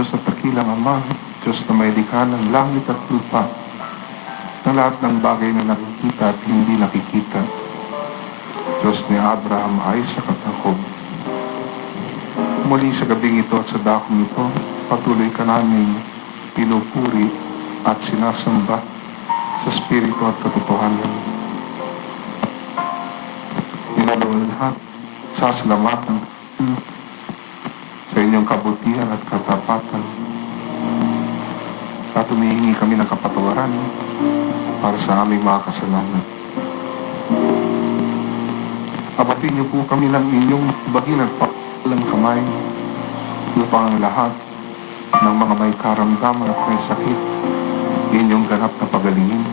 Diyos at dakilang Ama, Diyos na may likha ng langit at lupa, ng lahat ng bagay na nakikita at hindi nakikita. Diyos ni Abraham, Isaac at Jacob. Muli sa gabing ito at sa dakong ito, patuloy ka namin pinupuri at sinasamba sa Espiritu at katotohanan. Pinalawang lahat, sasalamatan sa inyong kabutihan at katapatan. At humihingi kami ng kapatawaran para sa aming mga kasalanan. Abatin niyo po kami ng inyong bagin at palang kamay upang ang lahat ng mga may karamdaman at may sakit inyong ganap na pagalingin.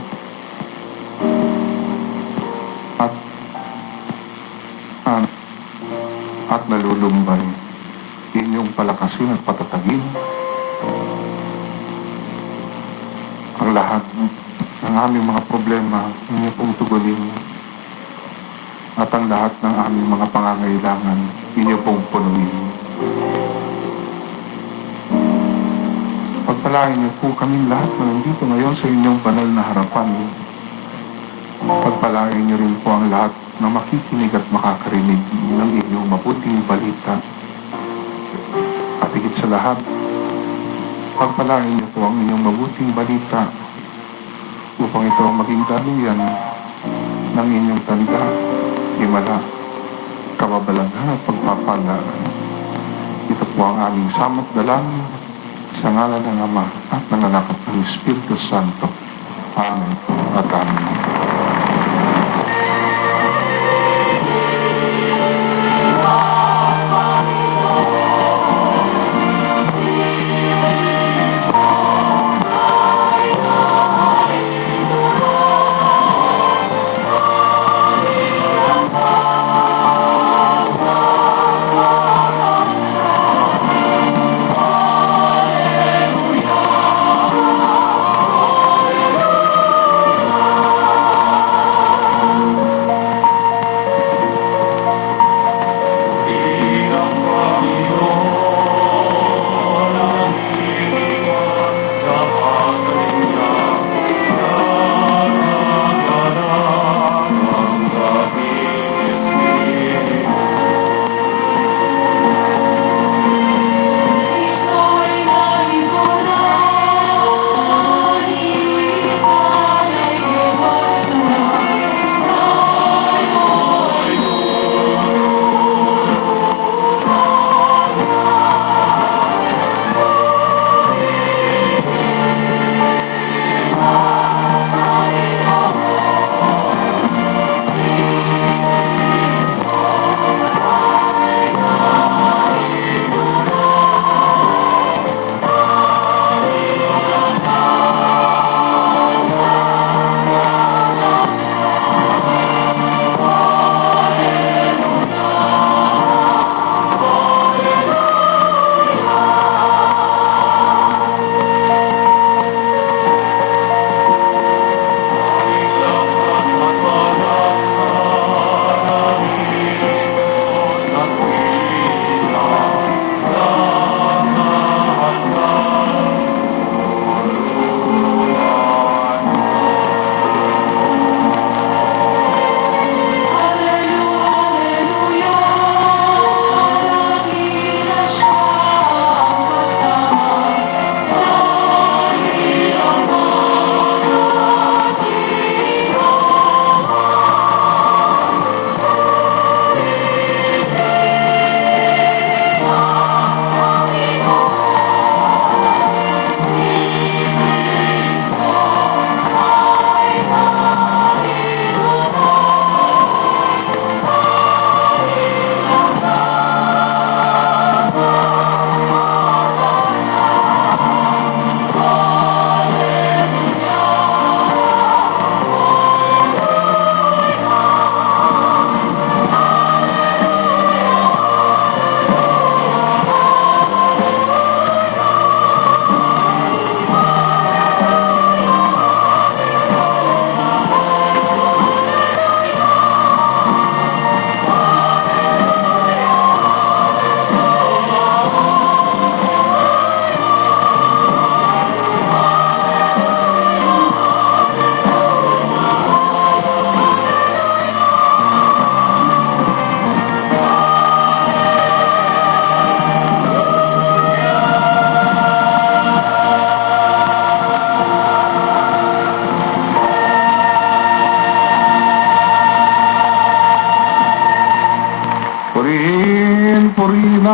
At nalulumbay inyong palakasin at patatagin ang lahat ng aming mga problema inyo pong tugunin at ang lahat ng aming mga pangangailangan inyo pong punuin. Pagpalain niyo po kami lahat na nandito ngayon sa inyong banal na harapan. Pagpalain niyo rin po ang lahat na makikinig at makakarinig ng inyong mabuting balita. At higit sa lahat, pagpalain niyo po ang inyong mabuting balita upang ito ang maging daluyan ng inyong tanda, himala, kababalaghan at pagpapalaan. Ito po ang aming samot dalangin sa ngalan ng Ama at ng Anak at ng Espiritu Santo. Amen at Amen.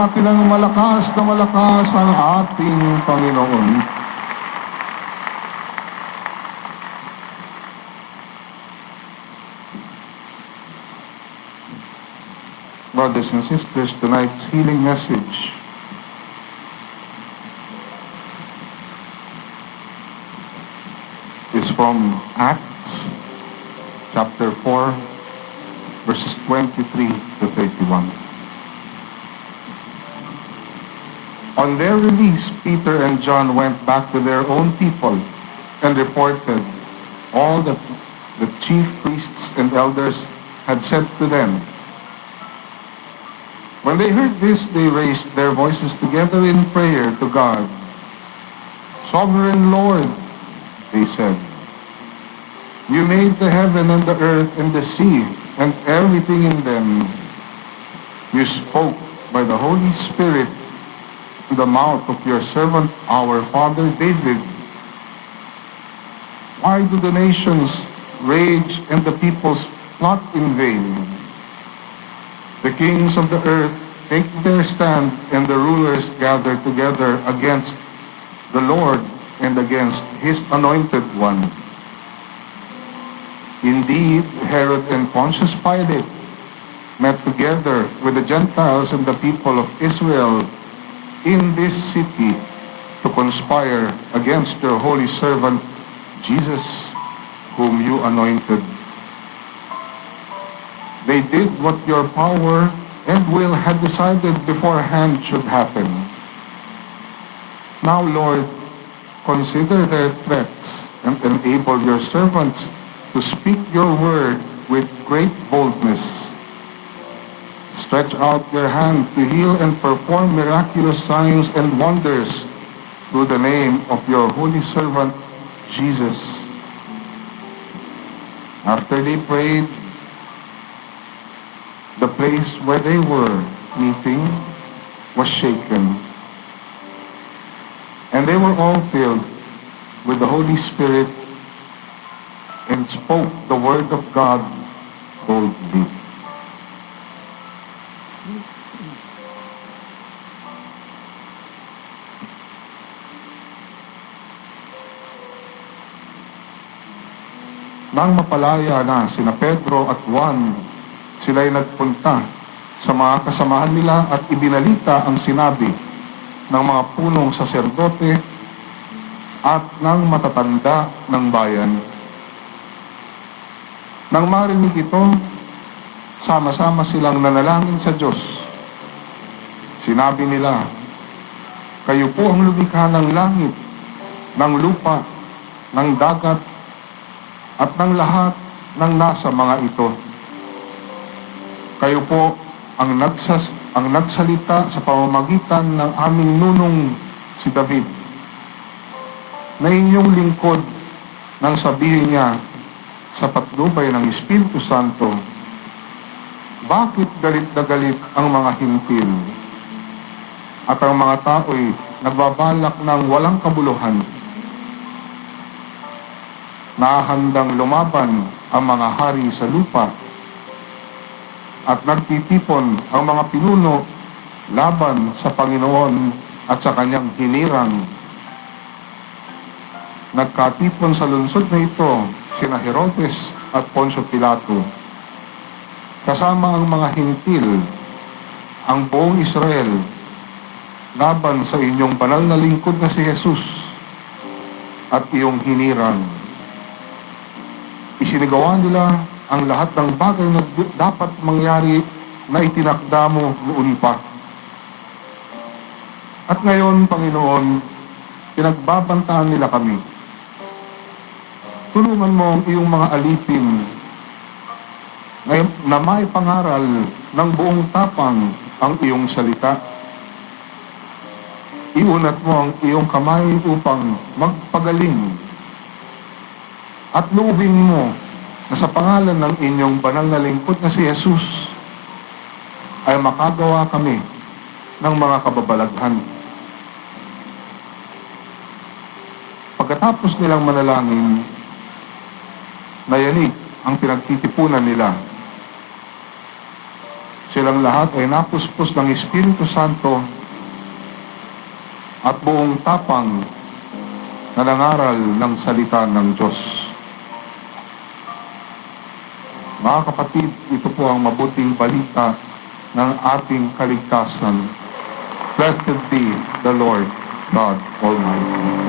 dakilang malakas na malakas ang ating Panginoon. Brothers and sisters, tonight's healing message is from Acts chapter 4, verses 23 to 31. On their release, Peter and John went back to their own people and reported all that the chief priests and elders had said to them. When they heard this, they raised their voices together in prayer to God. Sovereign Lord, they said, you made the heaven and the earth and the sea and everything in them. You spoke by the Holy Spirit to the mouth of your servant, our father David. Why do the nations rage and the peoples plot in vain? The kings of the earth take their stand, and the rulers gather together against the Lord and against his anointed one. Indeed, Herod and Pontius Pilate met together with the Gentiles and the people of Israel in this city to conspire against your holy servant Jesus, whom you anointed. They did what your power and will had decided beforehand should happen. Now, Lord, consider their threats and enable your servants to speak your word with great boldness. Stretch out your hand to heal and perform miraculous signs and wonders through the name of your holy servant, Jesus. After they prayed, the place where they were meeting was shaken, and they were all filled with the Holy Spirit and spoke the word of God boldly. Nang mapalaya na sina Pedro at Juan, sila'y nagpunta sa mga kasamahan nila at ibinalita ang sinabi ng mga punong saserdote at ng matatanda ng bayan. Nang marinig ito, sama-sama silang nanalangin sa Diyos. Sinabi nila, kayo po ang lumikha ng langit, ng lupa, ng dagat, at ng lahat ng nasa mga ito. Kayo po ang nagsalita sa pamamagitan ng aming nunong si David, na inyong lingkod nang sabihin niya sa patnubay ng Espiritu Santo, bakit galit na galit ang mga hintil at ang mga tao'y nagbabalak ng walang kabuluhan? Nahandang lumaban ang mga hari sa lupa at nagtitipon ang mga pinuno laban sa Panginoon at sa kanyang hinirang. Nagkatipon sa lungsod na ito sina Herodes at Poncio Pilato, kasama ang mga hintil, ang buong Israel, laban sa inyong banal na lingkod na si Jesus at iyong hinirang. Isinagawa nila ang lahat ng bagay na dapat mangyari na itinakda mo noon pa. At ngayon, Panginoon, pinagbabantaan nila kami. Tulungan mo ang iyong mga alipin na may pangaral ng buong tapang ang iyong salita. Iunat mo ang iyong kamay upang magpagaling at luubin mo na sa pangalan ng inyong banal na lingkod na si Jesus ay makagawa kami ng mga kababalaghan. Pagkatapos nilang manalangin, nayanig ang pinagtitipunan nila. Silang lahat ay napuspos ng Espiritu Santo at buong tapang na nangaral ng salita ng Diyos. Mga kapatid, ito po ang mabuting balita ng ating kaligtasan. Blessed be the Lord God Almighty.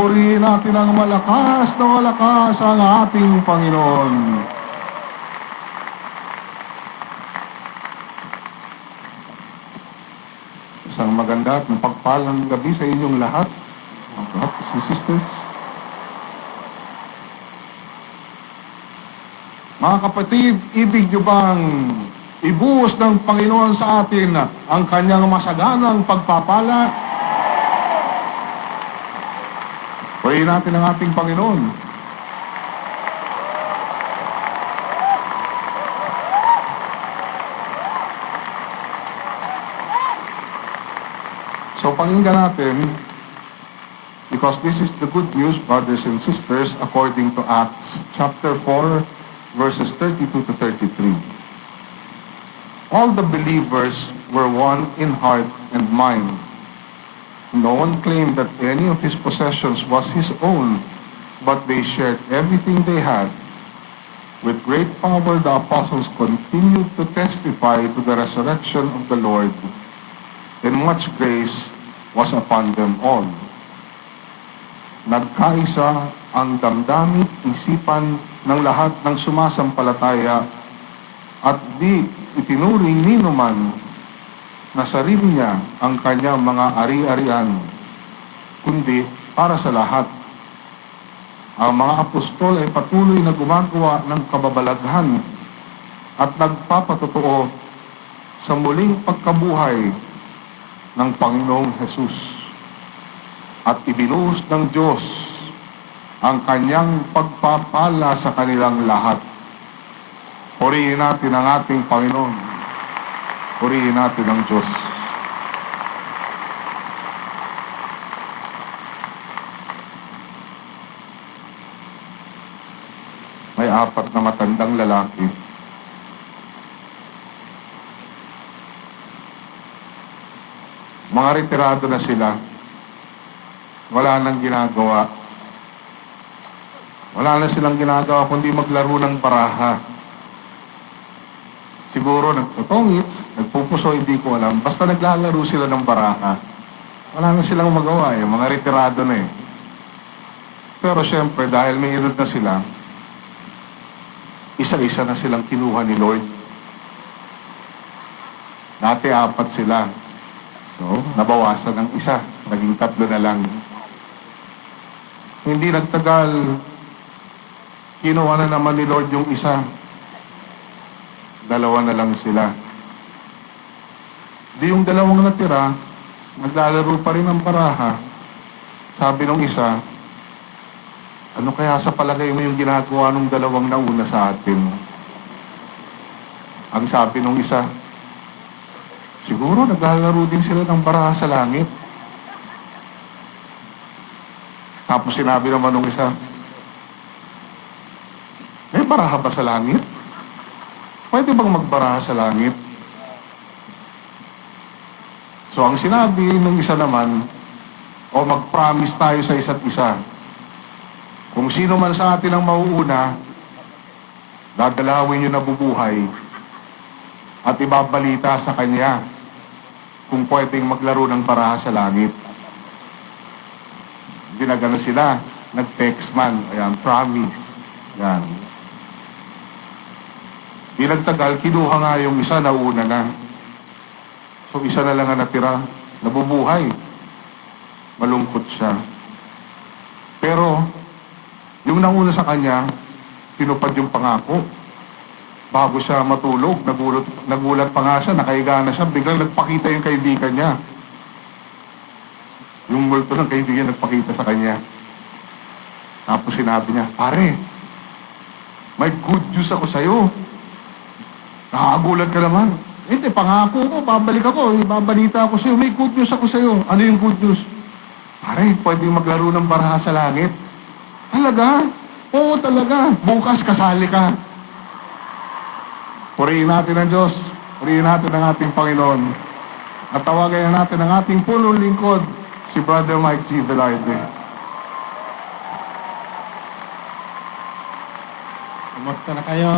Purihin natin ang malakas na malakas ang ating Panginoon. Isang maganda at mapagpalang gabi sa inyong lahat, mga brothers and sisters. Mga kapatid, ibig nyo bang ibuhos ng Panginoon sa atin ang kanyang masaganang pagpapala? Purihin natin ang ating Panginoon. So pakinggan natin, because this is the good news, brothers and sisters, according to Acts chapter 4, verses 32 to 33. All the believers were one in heart and mind. No one claimed that any of his possessions was his own, but they shared everything they had. With great power, the apostles continued to testify to the resurrection of the Lord, and much grace was upon them all. Nagkaisa ang damdamin, isipan ng lahat ng sumasampalataya at di itinuring ninuman na sarili niya ang kanyang mga ari-arian, kundi para sa lahat. Ang mga apostol ay patuloy na gumagawa ng kababalaghan at nagpapatotoo sa muling pagkabuhay ng Panginoong Hesus. At ibinuhos ng Diyos ang kanyang pagpapala sa kanilang lahat. Purihin natin ang ating Panginoon. Purihin natin ang Diyos. May 4 na matandang lalaki. Mga retirado na sila. Wala nang ginagawa. Wala na silang ginagawa kundi maglaro ng baraha. Siguro nagtutungit, nagpupuso, hindi ko alam. Basta naglalaro sila ng baraha. Wala na silang magawa eh. Mga retirado na eh. Pero syempre, dahil may edad na sila, isa-isa na silang kinuha ni Lord. Dati 4 sila. So, nabawasan ng isa. Naging 3 na lang. Hindi nagtagal, kinuha na naman ni Lord yung isa. 2 na lang sila. Di yung 2 natira, naglalaro pa rin ng baraha. Sabi nung isa, ano kaya sa palagay mo yung ginagawa nung 2 nauna sa atin? Ang sabi nung isa, siguro naglalaro din sila ng baraha sa langit. Tapos sinabi naman nung isa, may baraha ba sa langit? Pwede bang magbaraha sa langit? So ang sinabi ng isa naman, o mag-promise tayo sa isa't isa. Kung sino man sa atin ang mauuna, dadalawin yung nabubuhay at ibabalita sa kanya kung pwedeng maglaro ng baraha sa langit. Ginagano sila, nag-text man, ayan, promise. Yan. Di nagtagal, kinuha nga yung isa, nauna na. So isa na lang ang natira, nabubuhay. Malungkot siya. Pero, yung nauna sa kanya, tinupad yung pangako. Bago siya matulog, nagulat pa nga siya, nakahiga na siya, biglang nagpakita yung kaibigan niya. Yung multo ng kaibigan nagpakita sa kanya. Tapos sinabi niya, pare, may good news ako sa'yo. Nakakagulat ka naman. Hindi, pangako ko, babalik ako, babalita ako sa'yo, may good news ako sa'yo. Ano yung good news? Pare, pwede maglaro ng baraha sa langit. Talaga? Oo, talaga. Bukas kasali ka. Purihin natin ang Diyos. Purihin natin ang ating Panginoon. At tawagan natin ang ating punong lingkod, si Brother Mike C. Velarde. Kumusta na kayo?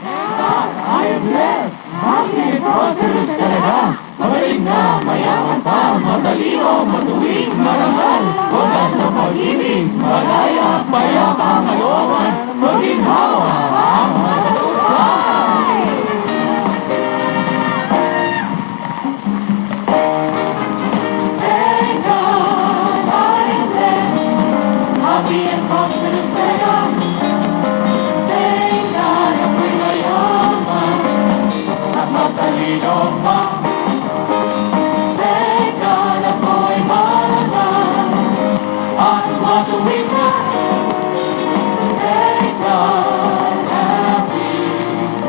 I am blessed. Happy, prosperous talaga. Magaling na, mayaman pa, matalino, matuwid, marangal. Wagas na pag-ibig, malaya, mayapa, kalooban, maginhawa, ang matutunan. Thank God I am blessed. Happy and prosperous talaga. Matalino pa. Thank God ako'y marangal at matuwid na. Thank God happy,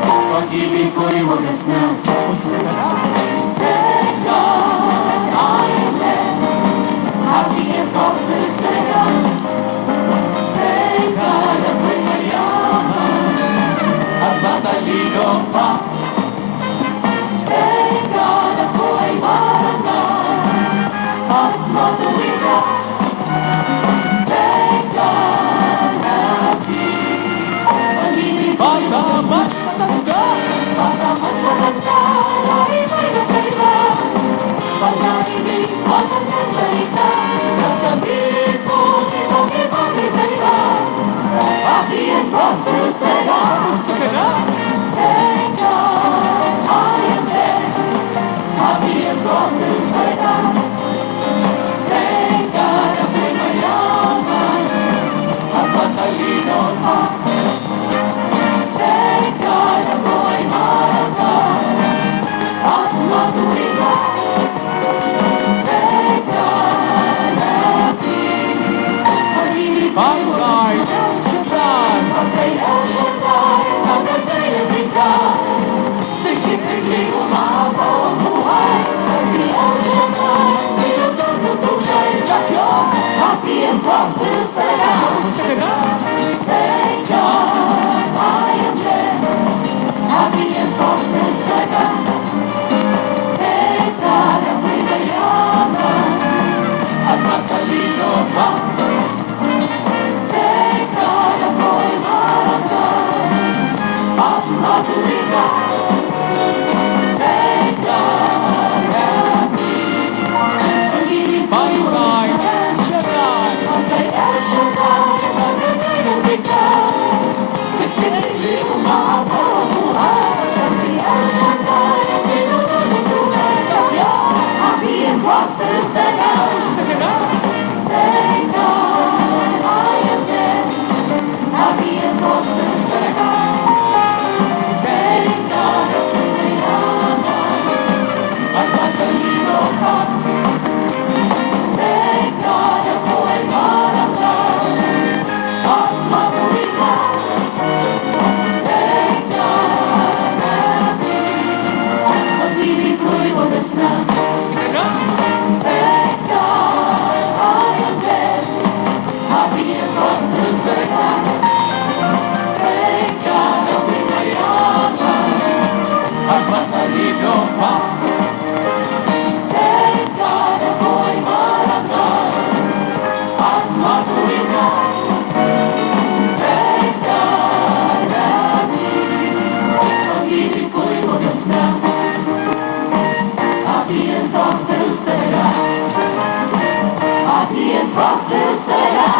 pag-ibig ko'y wagas na. Thank God I am prosperous that Thank God I am blessed, happy and prosperous that Thank God ako'y mayaman at matalino pa. Thank God ako'y marangal at matuwid pa. Thank God happy. Barangay Siyudad. Pagkay El Shaddai, pagkay Bigay, sa simpleng ligo mahabaw ang buhay. Si El Shaddai, pinagtututunay sa Diyos, happy and prosperous tayo. Thank God I am blessed, happy and prosperous tayo. Thank God ako'y mayaman at matalino pa. Thank God ako'y marangal at matuwid ka. Thank God happy. Pag-ibig ko'y Barangay Siyudad. Pagkay El Shaddai, pagkay ng bigay, sa pinili umahabaw ang buhay. Si El Shaddai, pinutulungan sa Diyos, happy and prosperous tayo. Thank God I am blessed, happy and prosperous tayo. Thank God ako'y mayaman at matalino pa. Thank God ako'y marangal at matuwid ka. Thank God happy. Pag-ibig ko'y wagas na. Thank God I am blessed, happy and prosperous tayo. Thank God ako'y mayaman at matalino pa. Thank God ako'y marangal at matuwid ka. Thank God happy. Pag-ibig ko'y wagas na. Happy and prosperous tayo. Happy and prosperous tayo.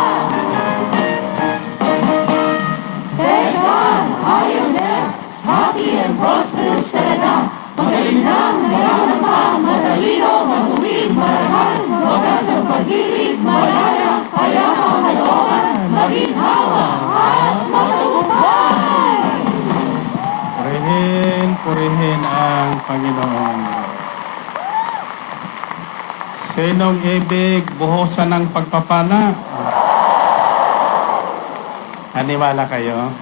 Thank God I am blessed, happy and prosperous tayo. Magaling lang, mayaman pa, matalino, matuwid, marangal, wagas ang pag-ibig, malaya, kaya kalooban, maginhawa, at matagumpay. Purihin ang Panginoon. Sinong ibig buhusan ng pagpapala? Aniwala kayo?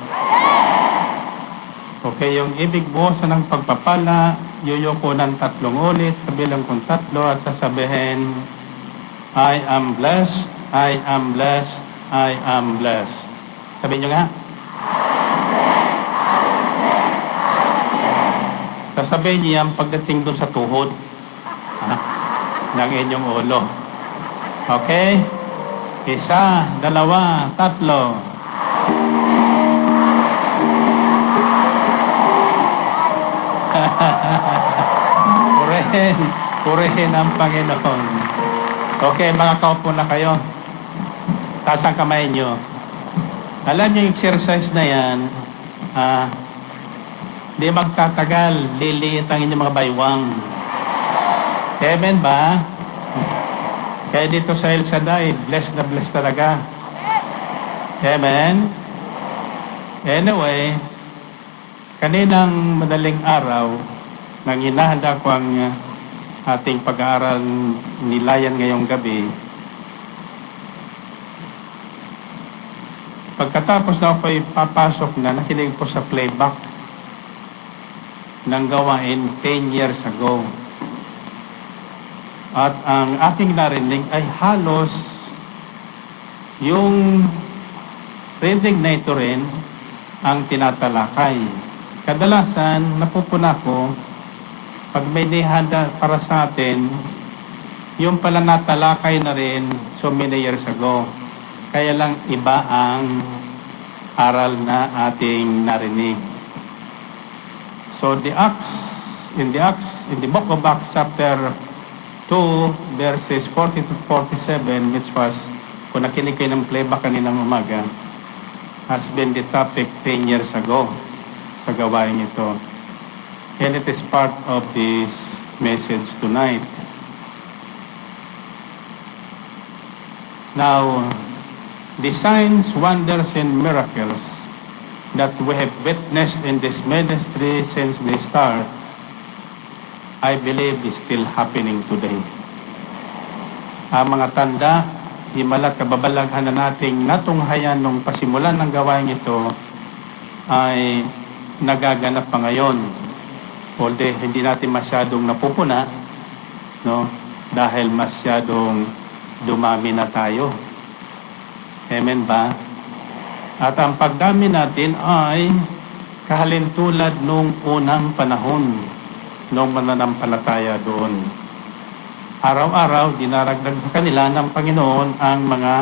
Okay, yung ibig buhusan ng pagpapala, yuyuko ng 3 ulit, sabilang kong 3 at sasabihin, I am blessed, I am blessed, I am blessed. Sabihin nyo nga. Sasabihin niyo yan pagdating doon sa tuhod ng inyong ulo. Okay? 1, 2, 3. Purihin ang Panginoon. Okay, mga kaupo na kayo. Taas ang kamay nyo. Alam nyo yung exercise na yan, di magtatagal, liliit ang inyong mga baywang. Amen ba? Kaya dito sa El Shaddai, blessed na blessed talaga. Amen? Anyway, kaninang madaling araw, nang hinahanda ko ang ating pag-aaral nilayan ngayong gabi, pagkatapos na ako'y papasok na, nakinig ko sa playback ng gawain 10 years ago. At ang aking narinig ay halos yung reading na ito rin ang tinatalakay. Kadalasan, napupuna ko, pag may nihanda para sa atin, yung pala natalakay na rin so many years ago. Kaya lang iba ang aral na ating narinig. So in the book of Acts chapter 2 verses 40 to 47, which was, kung nakinig kayo ng playback kaninang umaga, has been the topic 10 years ago sa gawain ito. And it is part of this message tonight. Now, the signs, wonders, and miracles that we have witnessed in this ministry since the start, I believe is still happening today. Ang mga tanda, himala at kababalaghan na nating natunghayan nung pasimulan ng gawain ito ay nagaganap pa ngayon. Although hindi natin masyadong napupuna, no? Dahil masyadong dumami na tayo. Amen ba? At ang pagdami natin ay kahalintulad nung unang panahon, nung mananampalataya doon. Araw-araw, dinaragdag sa kanila ng Panginoon ang mga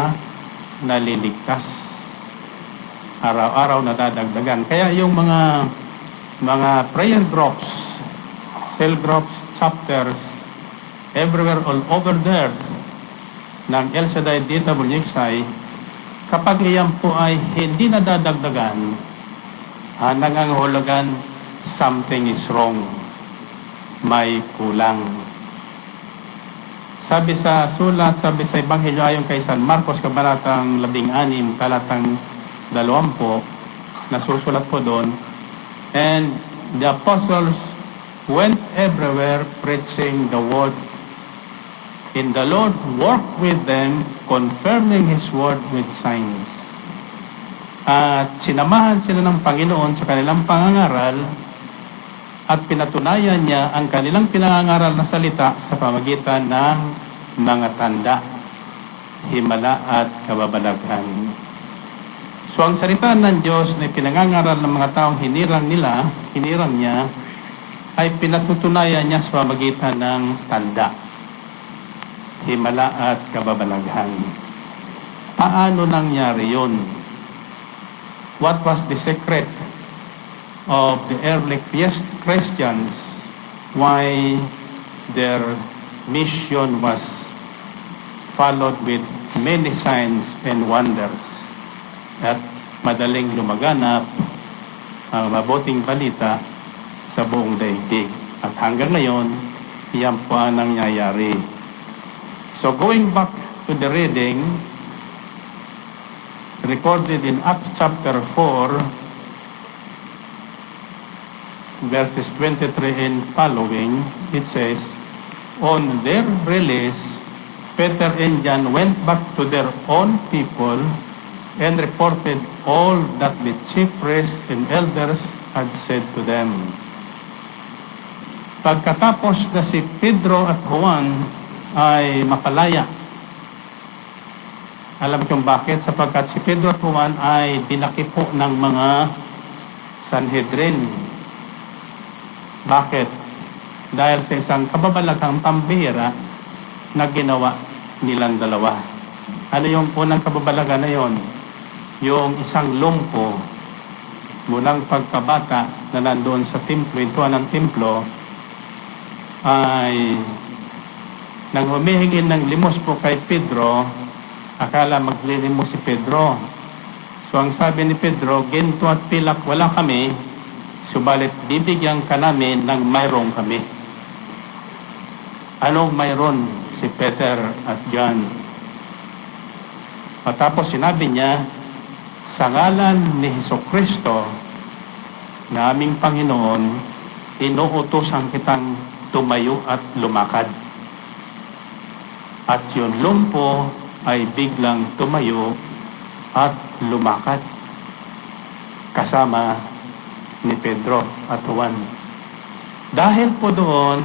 naliligtas. Araw-araw nadadagdagan. Kaya yung mga prayer groups, cell groups, chapters, everywhere all over there ng El Shaddai DWXI, kapag iyan po ay hindi nadadagdagan, nangangahulugan something is wrong. May kulang. Sabi sa sulat, sabi sa Ebanghelyo ayon kay San Marcos, kabanatang 16, talatang 20, nasusulat po doon, and the apostles went everywhere preaching the word, and the Lord worked with them, confirming His word with signs. At sinamahan sila ng Panginoon sa kanilang pangangaral at pinatunayan niya ang kanilang pinangangaral na salita sa pamagitan ng mga tanda, himala at kababalaghan. So ang salita ng Diyos na pinangangaral ng mga taong hinirang niya, ay pinatutunayan niya sa pamagitan ng tanda, himala at kababalaghan. Paano nangyari yun? What was the secret of the early Christians, why their mission was followed with many signs and wonders, at madaling lumaganap ang mabuting balita sa buong daigdig. At hanggang ngayon, iyan po ang nangyayari. So going back to the reading, recorded in Acts chapter 4, verses 23 and following, it says, on their release, Peter and John went back to their own people and reported all that the chief priests and elders had said to them. Pagkatapos na si Pedro at Juan ay mapalaya, alam kong bakit? Sapagkat si Pedro at Juan ay dinakipo ng mga Sanhedrin. Bakit? Dahil sa isang kababalaghang pambihira na ginawa nilang dalawa. Ano yung unang kababalaga na yon? Yung isang lumpo mulang pagkabata na nandoon sa templo, intuan ng templo, ay nang humihingi ng limos po kay Pedro, akala maglilimos si Pedro. So ang sabi ni Pedro, ginto at pilak wala kami, subalit bibigyan ka namin ng mayroong kami. Anong mayroon si Peter at John? Patapos sinabi niya, sa ngalan ni Hesukristo na aming Panginoon, inuutosan kitang tumayo at lumakad. At yung lumpo ay biglang tumayo at lumakad kasama ni Pedro at Juan. Dahil po doon,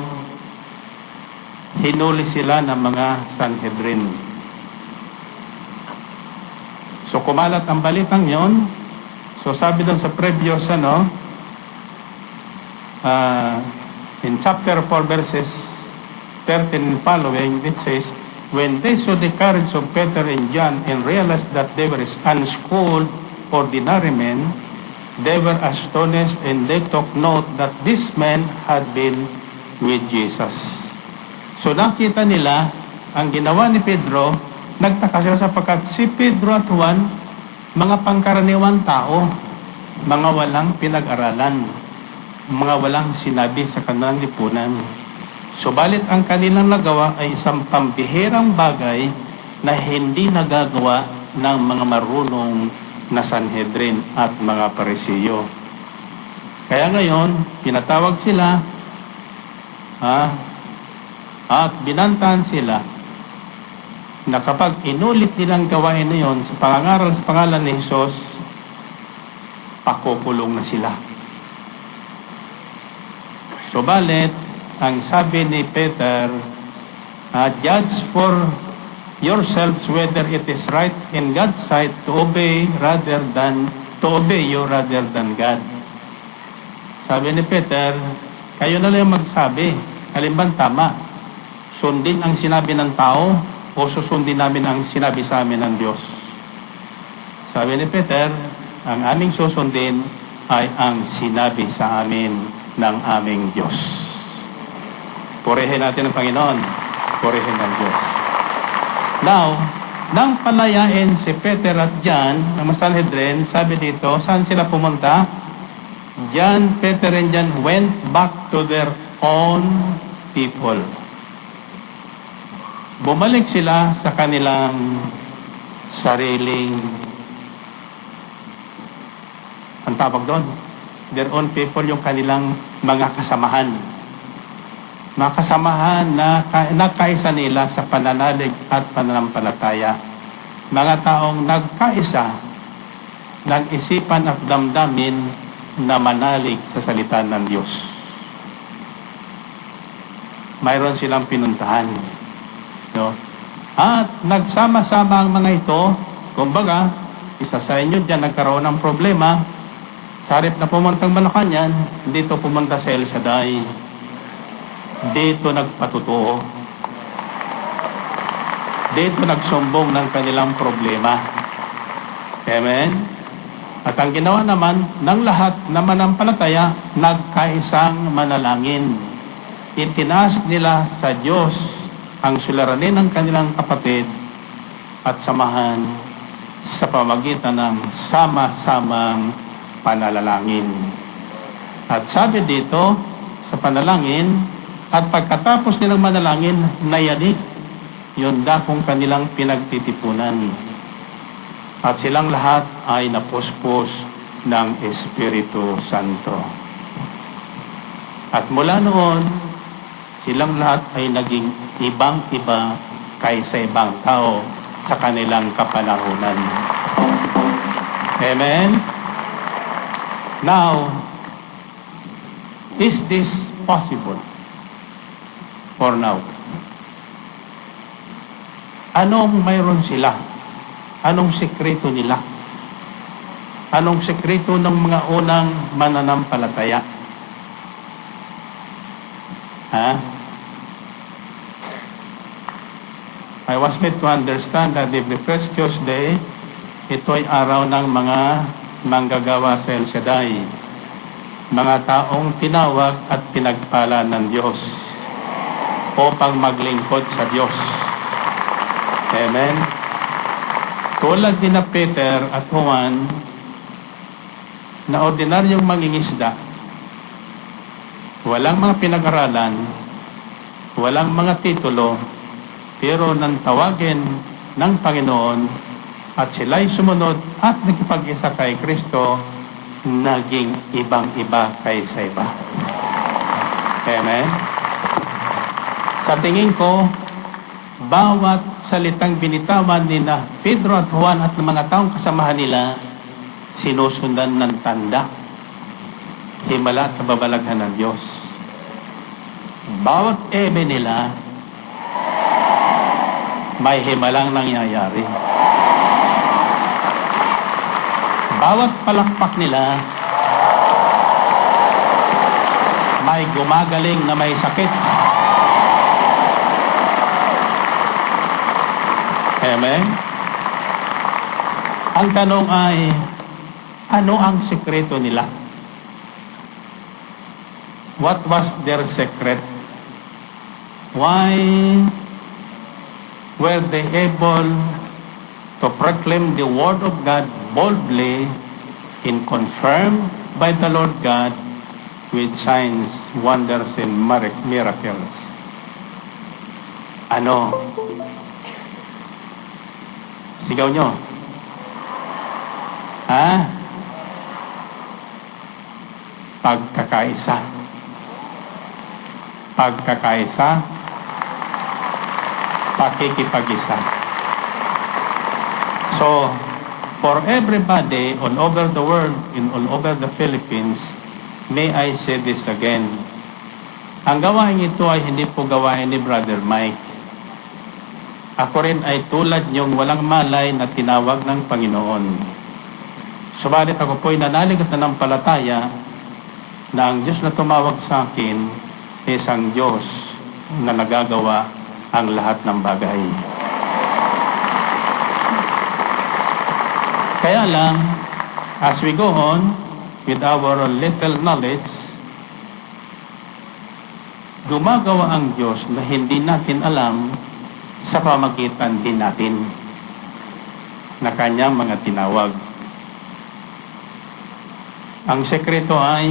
hinuli sila ng mga Sanhedrin. So kumalat ang balitang yon. So sabi doon sa previous in chapter 4 verses 13 and following, it says, when they saw the courage of Peter and John and realized that they were unschooled, ordinary men, they were astonished and they took note that these men had been with Jesus. So nakita nila ang ginawa ni Pedro, nagtaka sila sapagkat si Pedro at Juan mga pangkaraniwang tao, mga walang pinag-aralan, mga walang sinabi sa kanilang lipunan. Subalit ang kanilang nagawa ay isang pambihirang bagay na hindi nagagawa ng mga marunong na Sanhedrin at mga Parisiyo. Kaya ngayon, pinatawag sila at binantahan sila na kapag inulit nilang gawain na yun sa pangangaral sa pangalan ni Jesus, pakukulong na sila. Subalit, ang sabi ni Peter, judge for yourselves whether it is right in God's sight to obey you rather than God. Sabi ni Peter, kayo na lang magsabi, halimbawa tama, sundin ang sinabi ng tao o susundin namin ang sinabi sa amin ng Diyos. Sabi ni Peter, ang aming susundin ay ang sinabi sa amin ng aming Diyos. Purihin natin ang Panginoon. Purihin ang Diyos. Now, nang palayain si Peter at John ng Sanhedrin, sabi dito, saan sila pumunta? John, Peter, and John went back to their own people. Bumalik sila sa kanilang sariling, ang tawag doon, their own people, yung kanilang mga kasamahan. Mga kasamahan na nagkaisa nila sa pananalig at pananampalataya. Mga taong nagkaisa ng isipan at damdamin na manalig sa salita ng Diyos. Mayroon silang pinuntahan. No? At nagsama-sama ang mga ito, kumbaga, isa sa inyo dyan nagkaroon ng problema, sa harap na pumuntang Malacanang, dito pumunta sa El Shaddai. Dito nagpatutuo. Dito nagsumbong ng kanilang problema. Amen? At ang ginawa naman ng lahat na manampalataya, nagkaisang manalangin. Itinaas nila sa Diyos ang suliranin ng kanilang kapatid at samahan sa pamagitan ng sama-samang panalangin. At sabi dito, sa panalangin, at pagkatapos nilang manalangin, nayanig yun dakong kanilang pinagtitipunan. At silang lahat ay napuspos ng Espiritu Santo. At mula noon, silang lahat ay naging ibang-iba kaysa ibang tao sa kanilang kapanahunan. Amen? Now, is this possible? For now. Anong mayroon sila? Anong sekreto nila? Anong sekreto ng mga unang mananampalataya? I was made to understand that every first Tuesday, ito ay araw ng mga manggagawa sa El Shaddai. Mga taong tinawag at pinagpala ng Diyos upang maglingkod sa Diyos. Amen? Tulad ni na Peter at Juan, na ordinaryong mangingisda, walang mga pinag-aralan, walang mga titulo, pero nang tawagin ng Panginoon at sila'y sumunod at nagkipag-isa kay Kristo, naging ibang-iba kaysa iba. Amen? Sa tingin ko, bawat salitang binitawan ni na Pedro at Juan at ng mga taong kasamahan nila, sinusundan ng tanda, himala at kababalaghan ng Diyos. Bawat eme nila, may himalang nangyayari. Bawat palakpak nila, may gumagaling na may sakit. Amen? Ang tanong ay, ano ang sekreto nila? What was their secret? Why were they able to proclaim the Word of God boldly and confirmed by the Lord God with signs, wonders, and miracles. Ano? Sigaw nyo. Ha? Pagkakaisa. Pagkakaisa. Pakikipag-isa. So, for everybody all over the world and all over the Philippines, may I say this again. Ang gawain ito ay hindi po gawain ni Brother Mike. Ako rin ay tulad niyong walang malay na tinawag ng Panginoon. Subalit ako po'y nanalig at nanampalataya na ang Diyos na tumawag sa akin ay isang Diyos na nagagawa ang lahat ng bagay. Kaya lang, as we go on with our little knowledge, gumagawa ang Diyos na hindi natin alam sa pamagitan din natin na kanyang mga tinawag. Ang sekreto ay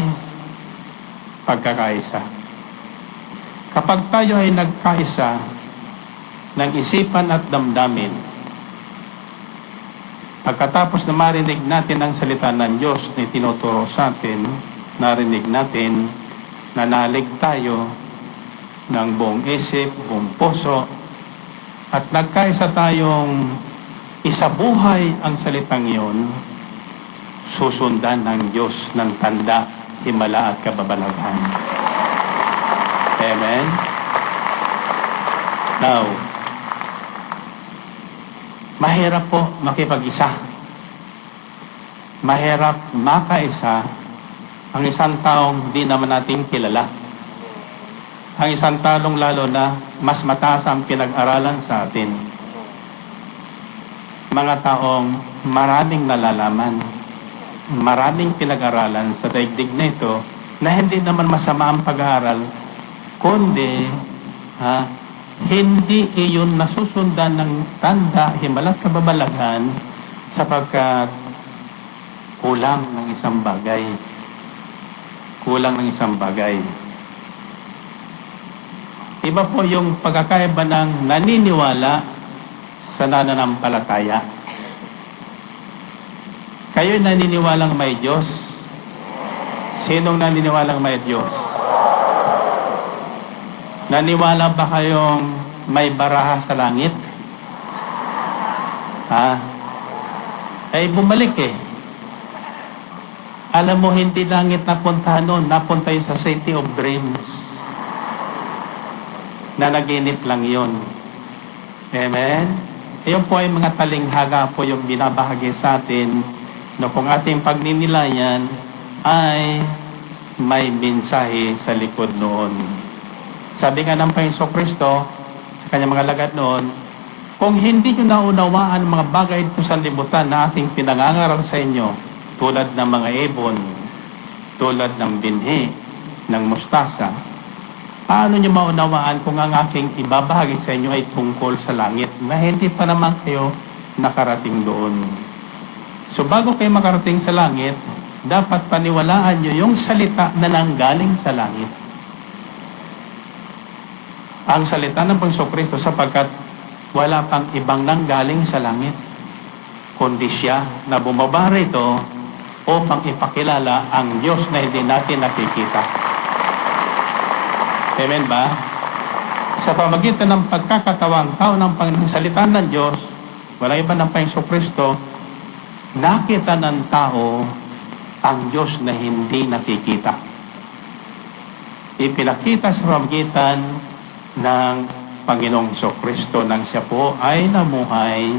pagkakaisa. Kapag tayo ay nagkaisa ng isipan at damdamin, pagkatapos na marinig natin ang salita ng Diyos na tinuturo sa atin, narinig natin, nanalig tayo ng buong isip, buong puso, at nagkaisa tayong isabuhay ang salitang iyon, susundan ng Diyos ng tanda, himala at kababalaghan. Amen? Now, mahirap po makipag-isa. Mahirap makaisa ang isang taong di naman natin kilala. Ang isang taong lalo na mas mataas ang pinag-aralan sa atin. Mga taong maraming nalalaman, maraming pinag-aralan sa daigdig na ito na hindi naman masama ang pag-aaral, kundi hindi iyon nasusundan ng tanda, himala at kababalaghan sapagkat kulang ng isang bagay. Kulang ng isang bagay. Iba po yung pagkakaiba ng naniniwala sa nananampalataya. Kayo naniniwalang may Diyos? Sinong naniniwalang may Diyos? Naniwala ba kayong may baraha sa langit? Ay bumalik eh. Alam mo, hindi langit napunta noon, napunta yun sa City of Dreams. Na naginip lang yun. Amen? Ayun po ay mga talinghaga po yung binabahagi sa atin na kung ating pagninilayan ay may mensahe sa likod noon. Sabi nga ng Panginoon Kristo sa kanyang mga lagad noon, kung hindi nyo naunawaan ang mga bagay dito sa libutan na ating pinangangaral sa inyo, tulad ng mga ibon, tulad ng binhi, ng mustasa, paano nyo maunawaan kung ang aking ibabahagi sa inyo ay tungkol sa langit na hindi pa naman kayo nakarating doon? So bago kayo makarating sa langit, dapat paniwalaan nyo yung salita na nanggaling sa langit. Ang salita ng Panginoong Kristo sapagkat wala pang ibang nanggaling sa langit, kundi siya na bumaba rito upang ipakilala ang Diyos na hindi natin nakikita. Amen ba? Sa pamagitan ng pagkakatawang tao ng salita ng Diyos, wala iba ng Panginoong Kristo, nakita ng tao ang Diyos na hindi nakikita. Ipinakita sa pamagitan ng Panginoong Kristo nang siya po ay namuhay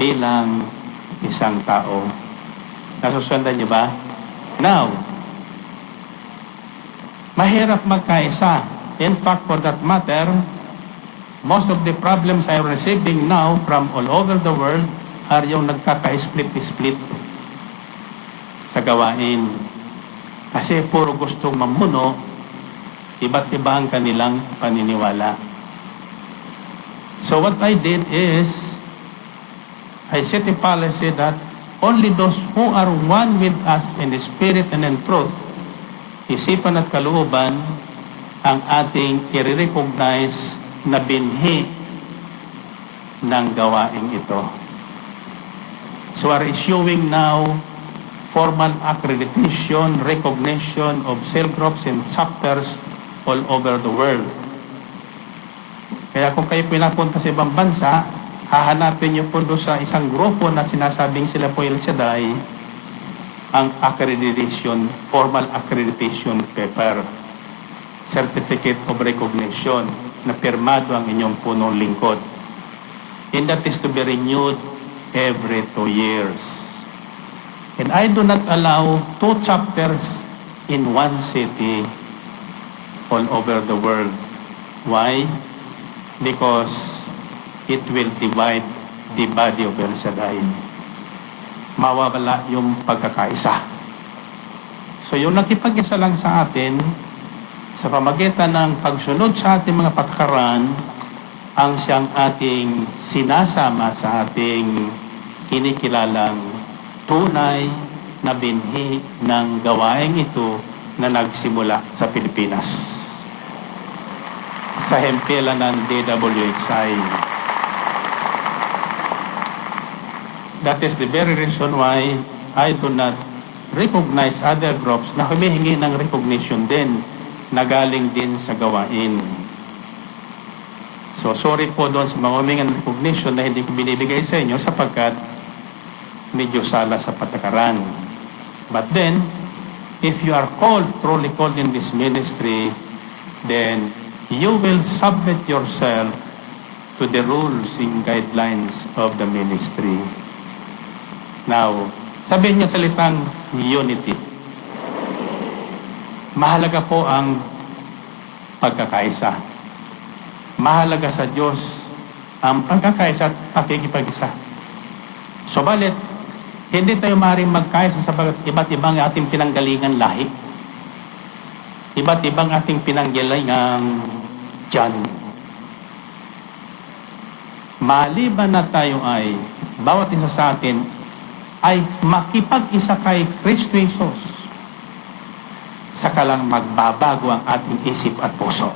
bilang isang tao. Nasusundan niyo ba? Now, mahirap magkaisa. In fact, for that matter, most of the problems I'm receiving now from all over the world are yung nagkaka-split sa gawain. Kasi puro gustong mamuno, iba't iba ang kanilang paniniwala. So what I did is, I set a policy that only those who are one with us in the Spirit and in truth, isipan at kalooban, ang ating i-recognize na binhi ng gawaing ito. So we are issuing now formal accreditation, recognition of cell groups and chapters all over the world. Kaya kung kayo pinapunta sa ibang bansa, hahanapin niyo po doon sa isang grupo na sinasabing sila po El Shaddai, ang accreditation, formal accreditation paper, certificate of recognition na pirmado ang inyong punong lingkod. And that is to be renewed every 2 years. And I do not allow 2 chapters in one city all over the world. Why? Because it will divide the body of El Shaddai. Mawawala yung pagkakaisa. So yung nakipag-isa lang sa atin, sa pamagitan ng pagsunod sa ating mga patakaran, ang siyang ating sinasama sa ating kinikilalang tunay na binhi ng gawaing ito na nagsimula sa Pilipinas. Sa hempela ng DWHI. That is the very reason why I do not recognize other groups na humihingi ng recognition din na galing din sa gawain. So sorry po doon sa mga humingi ng recognition na hindi ko binibigay sa inyo sapagkat medyo sala sa patakaran. But then, if you are called, truly called in this ministry, then you will submit yourself to the rules and guidelines of the ministry. Now, sabihin niya salitang unity. Mahalaga po ang pagkakaisa. Mahalaga sa Diyos ang pagkakaisa at pakikipag-isa. Subalit, hindi tayo maaaring magkaisa sa iba't ibang ating pinanggalingan lahi. Iba't ibang ating pinanggalingan dyan. Maliban na tayo ay, bawat isa sa atin, ay makipag-isa kay Kristo Jesus, saka lang magbabago ang ating isip at puso.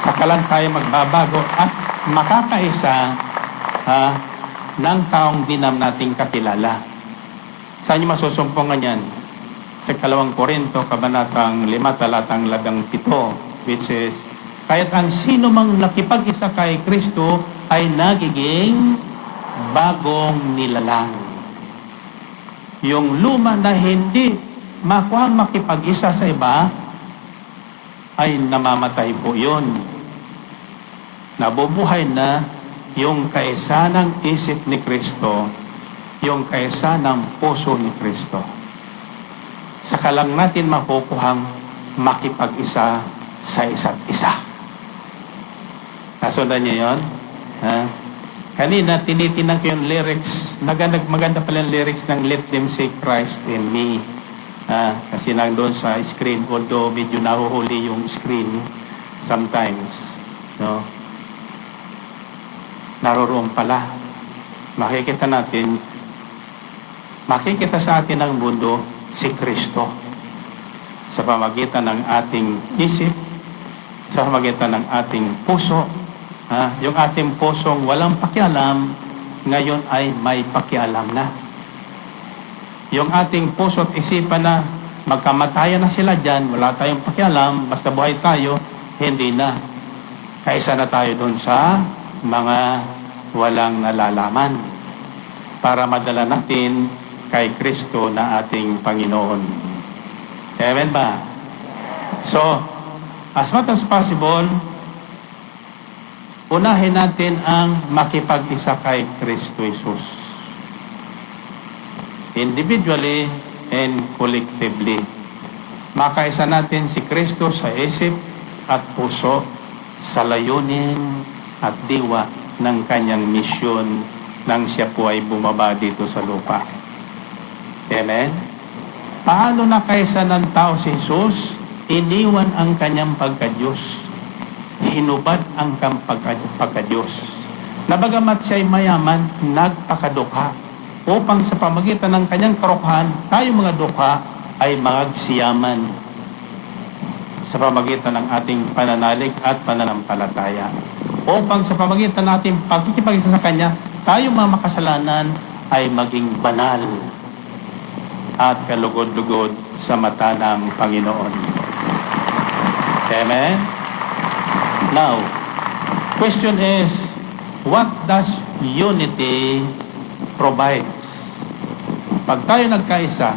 Saka lang tayo magbabago at makakaisa ng taong dinam nating kakilala. Saan niyo masusumpungan yan? Sa 2 Korinto, Kabanatang 5, Talatang 17, which is, kahit ang sino mang nakipag-isa kay Kristo ay nagiging bagong nilalang. Yung luma na hindi makuhang makipag-isa sa iba, ay namamatay po yun. Nabubuhay na yung kaisa ng isip ni Kristo, yung kaisa ng puso ni Kristo. Saka lang natin makukuhang makipag-isa sa isa't isa. Nasundan niyo yun? Ha? Kanina, tinitinan ko yung lyrics. Maganda pala yung lyrics ng Let Them See Christ in Me. Kasi nandun sa screen, although medyo nahuhuli yung screen sometimes. No? Naroroon pala. Makikita sa atin ng mundo si Kristo sa pamagitan ng ating isip, sa pamagitan ng ating puso. Yung ating pusong walang pakialam, ngayon ay may pakialam na. Yung ating puso at isipan na magkamatayan na sila dyan, wala tayong pakialam, basta buhay tayo, hindi na. Kaisa na tayo dun sa mga walang nalalaman para madala natin kay Kristo na ating Panginoon. Amen ba? So, as much as possible, unahin natin ang makipag-isa kay Kristo Jesus. Individually and collectively. Makaisa natin si Kristo sa isip at puso, sa layunin at diwa ng kanyang misyon nang siya po ay bumaba dito sa lupa. Amen? Paano nakaisa ng tao si Jesus? Iniwan ang kanyang pagka-Diyos. Hinubad ang pagka-Diyos. na bagamat siya'y mayaman, nagpakadukha upang sa pamagitan ng kanyang karukhan, tayo mga dukha ay magsiyaman sa pamagitan ng ating pananalig at pananampalataya. Upang sa pamagitan ng ating pagkikipag-isa sa Kanya, tayo mga makasalanan ay maging banal at kalugod-lugod sa mata ng Panginoon. Amen? Now, question is, what does unity provide? Pag tayo nagkaisa,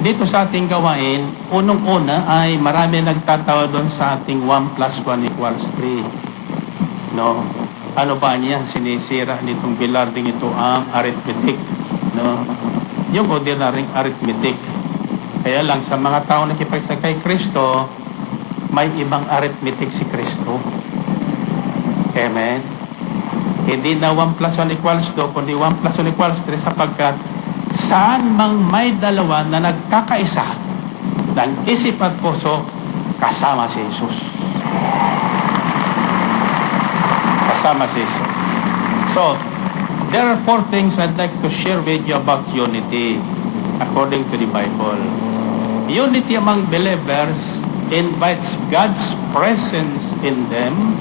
dito sa ating gawain, unang-una ay marami nagtatawa doon sa ating 1 plus 1 equals 3. No? Ano ba niyan? Sinisira nitong bilarding ito ang arithmetic. No? Yung ordinaryong arithmetic. Kaya lang, sa mga tao na nakipagsa kay Kristo, may ibang arithmetic si Kristo. Amen? Hindi na 1 plus 1 equals 2, kundi 1 plus 1 equals 3 sapagkat saan mang may dalawa na nagkakaisa ng isip at puso, kasama si Jesus. Kasama si Jesus. So, there are 4 things I'd like to share with you about unity according to the Bible. Unity among believers invites God's presence in them,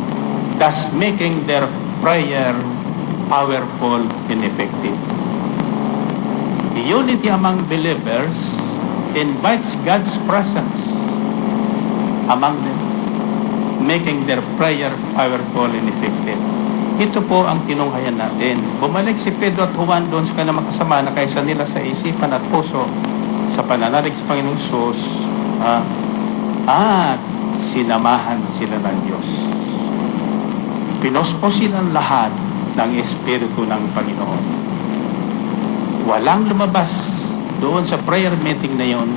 thus making their prayer powerful and effective. Unity among believers invites God's presence among them, making their prayer powerful and effective. Ito po ang tinunghayan natin. Bumalik si Pedro at Juan doon sa kanilang makasama na kaysa nila sa isipan at puso sa pananalig sa Panginoong Hesus, at sinamahan sila ng Diyos. Pinosposin ang lahat ng Espiritu ng Panginoon. Walang lumabas doon sa prayer meeting na yon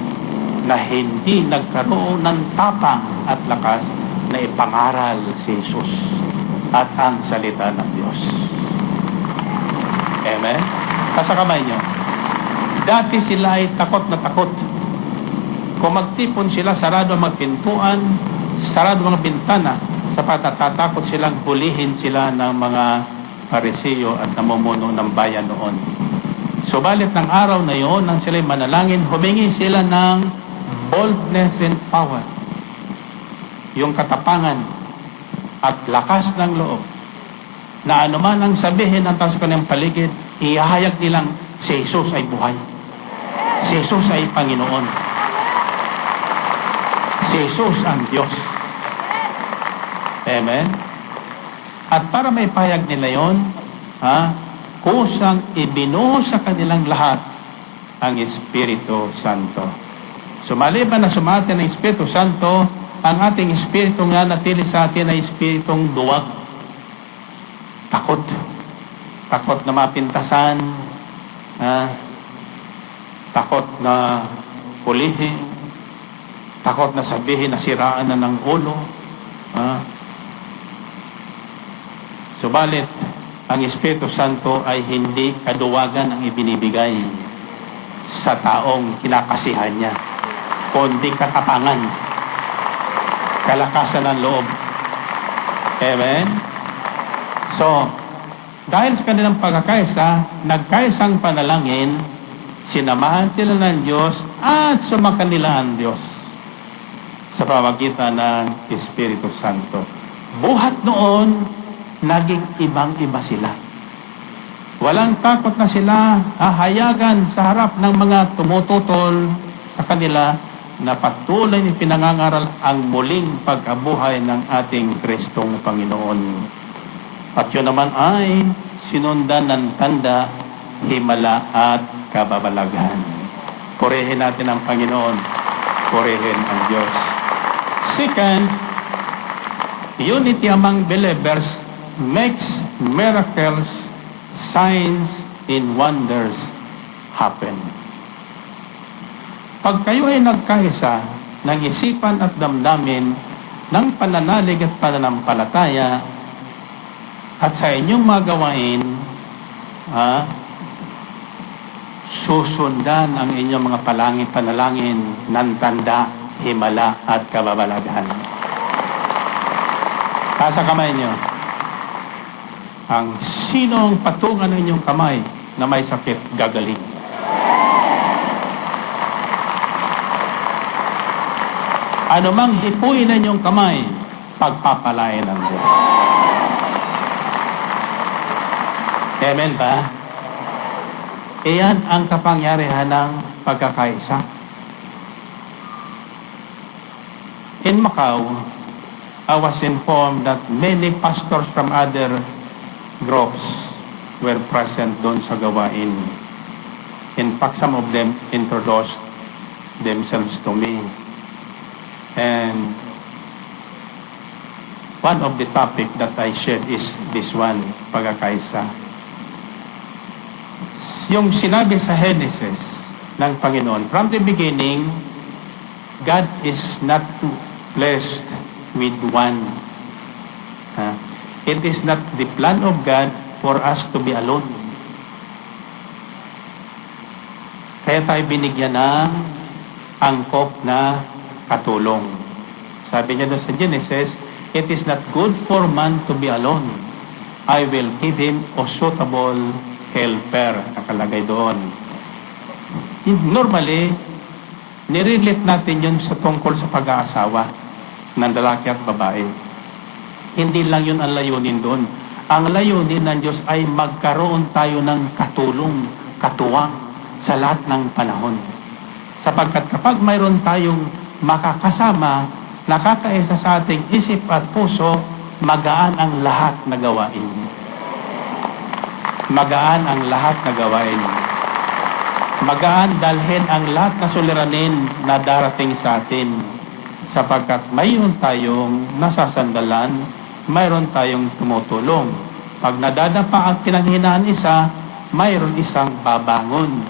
na hindi nagkaroon ng tapang at lakas na ipangaral si Jesus at ang salita ng Diyos. Amen? Sa kamay nyo. Dati sila ay takot na takot. Kung magtipon sila, sarado ang magpintuan, sarado ang mga bintana, sapat natatakot silang hulihin sila ng mga Pariseo at namumuno ng bayan noon. Subalit ng araw na yon, nang sila'y manalangin, humingi sila ng boldness and power. Yung katapangan at lakas ng loob na anuman ang sabihin ng tao sa kanilang paligid, ihahayag nilang si Jesus ay buhay. Si Jesus ay Panginoon. Si Jesus ang Diyos. Amen? At para may pahayag nila yon, kusang ibinuhos sa kanilang lahat ang Espiritu Santo. Sumaliban na sumati ng Espiritu Santo, ang ating Espiritu nga natili sa atin ay Espiritong duwag. Takot. Takot na mapintasan. Takot na pulihin. Takot na sabihin na siraan na ng ulo. Subalit, ang Espiritu Santo ay hindi kaduwagan ang ibinibigay sa taong kinakasihan niya, kundi katapangan, kalakasan ng loob. Amen? So, dahil sa kanilang pagkakaisa, nagkaisang panalangin, sinamahan sila ng Diyos at sumakan nila ang Diyos sa pamagitan ng Espiritu Santo. Buhat noon, naging ibang-iba sila. Walang takot na sila hahayagan sa harap ng mga tumututol sa kanila na patuloy ni pinangangaral ang muling pagkabuhay ng ating Kristong Panginoon. At yun naman ay sinundan ng tanda, himala at kababalaghan. Purihin natin ang Panginoon. Purihin ang Diyos. Second, unity among believers makes miracles, signs, and wonders happen. Pag kayo ay nagkaisa ng isipan at damdamin ng pananalig at pananampalataya at sa inyong mga gawain, susundan ang inyong mga panalangin ng tanda, himala at kababalaghan. Sa kamay niyo. ang sinong patungan ng inyong kamay na may sakit gagaling. Ano mang hipuin ng inyong kamay, pagpapalain ng Diyos. Amen ba? Iyan ang kapangyarihan ng pagkakaisa. In Macau, I was informed that many pastors from other groups were present doon sa gawain. In fact, some of them introduced themselves to me. And one of the topic that I shared is this one, pagkakaisa. Yung sinabi sa Genesis ng Panginoon, from the beginning, God is not blessed with one. It is not the plan of God for us to be alone. Kaya tayo binigyan ng angkop na katulong. Sabi niya doon sa Genesis, it is not good for man to be alone. I will give him a suitable helper. Nakalagay doon. Normally, nirelate natin yun sa tungkol sa pag-aasawa ng lalaki at babae. Hindi lang yun ang layunin doon. Ang layunin ng Diyos ay magkaroon tayo ng katulong, katuwang sa lahat ng panahon. Sapagkat kapag mayroon tayong makakasama, nakakaisa sa ating isip at puso, magaan ang lahat na gawain. Magaan ang lahat na gawain. Magaan dalhin ang lahat na suliranin na darating sa atin. Sapagkat mayroon tayong nasasandalan, mayroon tayong tumutulong. Pag nadadapa ang pinanghinaan isa, mayroon isang babangon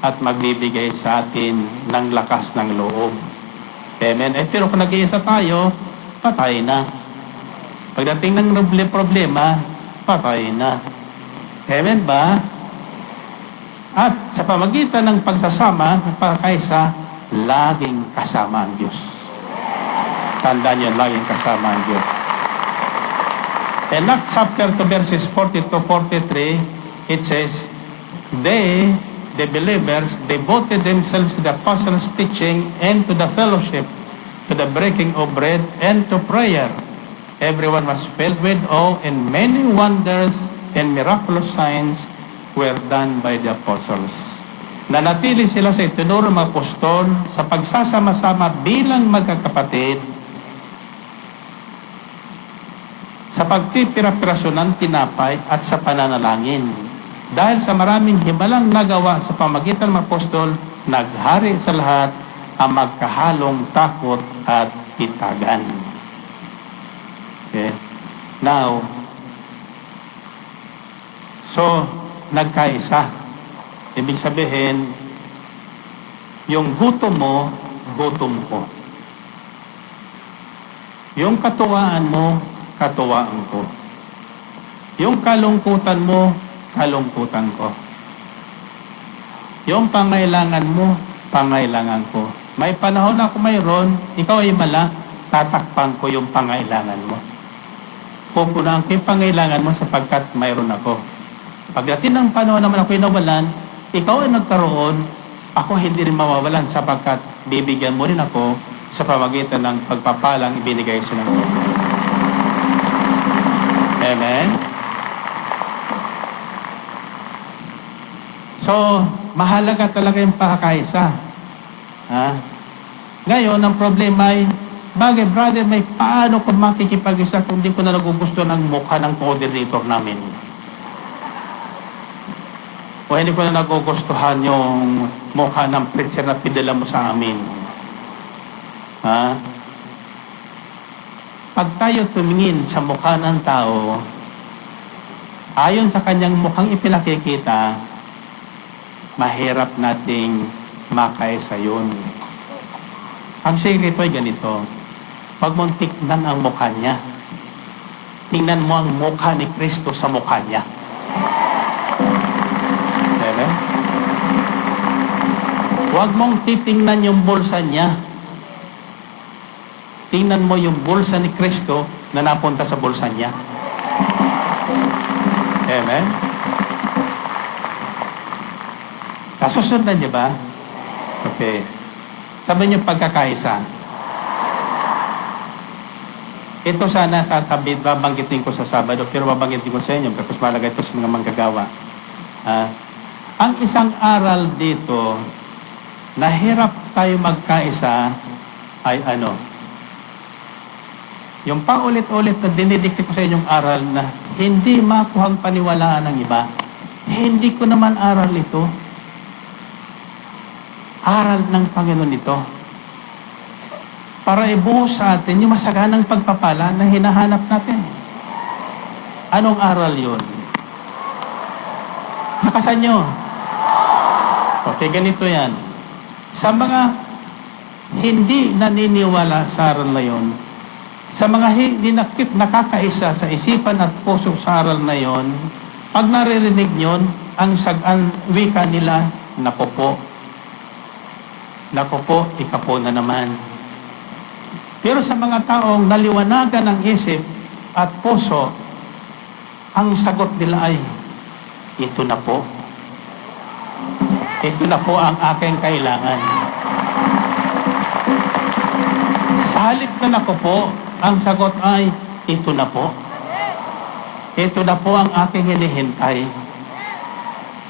at magbibigay sa atin ng lakas ng loob. Amen. Pero kung nag-iisa tayo, patay na. Pagdating ng problema, patay na. Amen ba? At sa pamagitan ng pagsasama ng pagkakaisa, laging kasama ang Diyos. Tandaan niyo, laging kasama ang Diyos. In Acts chapter 2 verses 40-43, it says, they, the believers, devoted themselves to the apostles' teaching and to the fellowship, to the breaking of bread and to prayer. Everyone was filled with awe, and many wonders and miraculous signs were done by the apostles. Nanatili sila sa itinuro ng apostol sa pagsasama-sama bilang magkakapatid, sa pagtitira-piraso ng tinapay at sa pananalangin. Dahil sa maraming himalang nagawa sa pamagitan ng apostol, naghari sa lahat ang magkahalong takot at itagan. Okay. Now, so, nagkaisa. Ibig sabihin, yung gutom mo, gutom ko. Yung katuwaan mo, katuwaan ko. Yung kalungkutan mo, kalungkutan ko. Yung pangailangan mo, pangailangan ko. May panahon ako mayroon, ikaw ay mala, tatakpan ko yung pangailangan mo. Pupunan ko yung pangailangan mo sapagkat mayroon ako. Pagdating ng panahon naman ako'y nawalan, ikaw ay nagkaroon, ako hindi rin mawawalan sapagkat bibigyan mo rin ako sa pamagitan ng pagpapalang ibinigay sa ng Diyos. Amen? So, mahalaga talaga yung pakakaisa. Ngayon, ang problema ay, bagay brother, may paano kung makikipag-isa kung di ko na nagugusto ng mukha ng coordinator namin? O hindi ko na nagugustuhan yung mukha ng preacher na pidala mo sa amin? Pag tayo tumingin sa mukha ng tao, ayon sa kanyang mukhang ipinakikita, mahirap nating makaisa yun. Ang secret ay ganito, pag mong tignan ang mukha niya, tingnan mo ang mukha ni Kristo sa mukha niya. Amen? Huwag mong titingnan yung bulsa niya. Tingnan mo yung bulsa ni Kristo na napunta sa bulsa niya. Amen? Kasusundan niyo ba? Okay. Sabi niyo pagkakaisa. Ito sana babanggitin ko sa Sabado, pero babanggitin ko sa inyo, kasi malaga ito sa mga manggagawa. Ang isang aral dito, na hirap tayo magkaisa, ay ano? Yung paulit-ulit na dinidikti ko sa inyong aral na hindi makuhang paniwalaan ng iba. Hindi ko naman aral ito. Aral ng Panginoon ito. Para ibuhos sa atin yung masaganang pagpapala na hinahanap natin. Anong aral yun? Nakasan nyo? Okay, ganito yan. Sa mga hindi naniniwala sa aral na yun, sa mga hindi nakakaisa sa isipan at puso sa aral na yon, pag naririnig nyon, ang wika nila, naku po, ikapo na naman. Pero sa mga taong naliwanagan ng isip at puso, ang sagot nila ay, ito na po. Ito na po ang aking kailangan. Sa halip na naku po, ang sagot ay, ito na po. Ito na po ang aking hinihintay.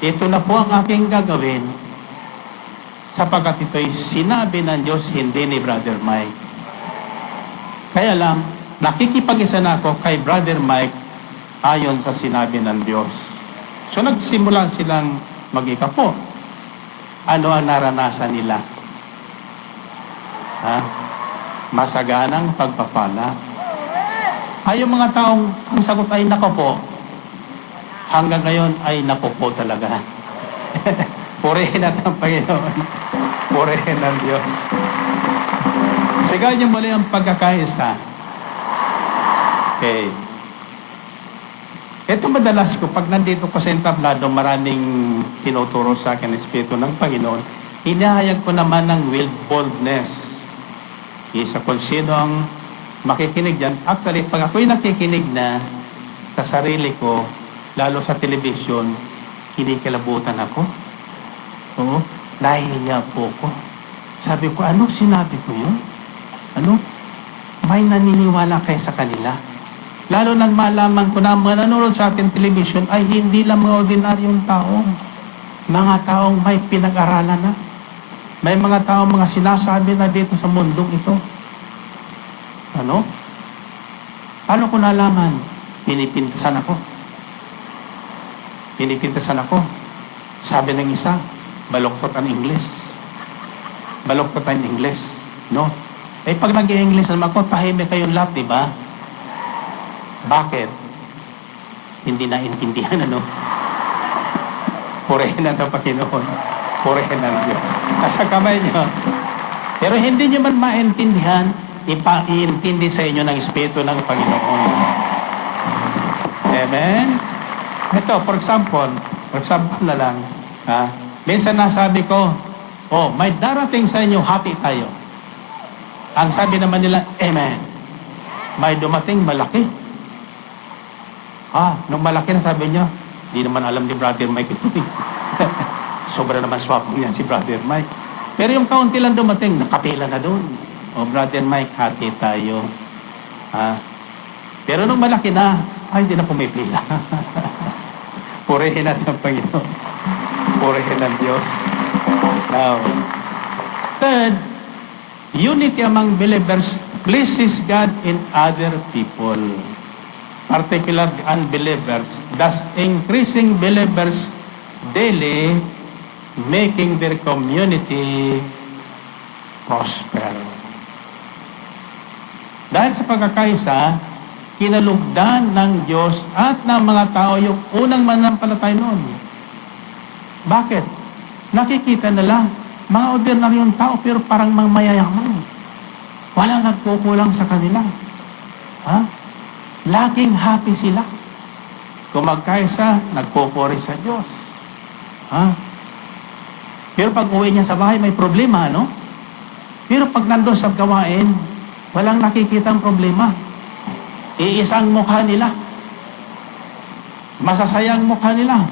Ito na po ang aking gagawin. Sapagkat ito'y sinabi ng Diyos, hindi ni Brother Mike. Kaya lang, nakikipag-isa na ako kay Brother Mike ayon sa sinabi ng Diyos. So nagsimula silang mag-ikapo. Ano ang naranasan nila? Masaganang pagpapala. Ay yung mga taong ang sagot ay nako po, hanggang ngayon ay nako po talaga. Purihin natin ang Panginoon. Purihin ang Diyos. Sigaw niyo muli ang pagkakaisa. Okay. Ito madalas ko, pag nandito ko sa entablado, maraming tinuturo sa akin ng Espiritu ng Panginoon, hinahayag ko naman ng will boldness. Isa kung sino ang makikinig dyan. Actually, pag ako'y nakikinig na sa sarili ko, lalo sa telebisyon, kinikilabutan ako. Oo, nahihiya po ko. Sabi ko, ano sinabi ko yun? Ano? May naniniwala kayo sa kanila. Lalo nang malaman ko na mga nanonood sa ating telebisyon ay hindi lang mga ordinaryong tao. Mga taong may pinag-aralan na. May mga taong mga sinasabi na dito sa mundong ito. Ano? Ano ko nalaman? Pinipintasan ako. Pinipintasan ako. Sabi ng isa, baloktot ang Ingles. Baloktot ang Ingles. No? Eh pag nag-i-English naman ako, tahimik kayong lahat, di ba? Bakit? Hindi naintindihan, ano? Purihin ang Panginoon. Purihin ang Diyos. Nasa kamay niyo. Pero hindi niyo man maintindihan, ipaintindi sa inyo ng Espiritu ng Panginoon. Amen? Ito, for example na lang, minsan nasabi ko, may darating sa inyo, happy tayo. Ang sabi naman nila, Amen. May dumating malaki. Nung malaki na sabi niya, di naman alam ni Brother Mike ito. Sobra naman swapong yan si Brother Mike. Pero yung kaunti lang dumating, nakapila na doon. Brother Mike, hati tayo. Pero nung malaki na, hindi na pumipila. Purihin natin ang Panginoon. Purihin ang Diyos. Now, third, unity among believers pleases God in other people. Particularly unbelievers, thus increasing believers daily, making their community prosper. Dahil sa pagkakaisa, kinalugdan ng Diyos at ng mga tao yung unang manampalatay noon. Bakit? Nakikita nila, mga ordinaryong tao pero parang mga mayayaman. Walang nagkukulang sa kanila. Laging happy sila. Kung magkaisa, nagpupuri sa Diyos. Pero pag uwi niya sa bahay, may problema, no? Pero pag nandun sa gawain, walang nakikitang problema. Iisang mukha nila. masasayang mukha nila.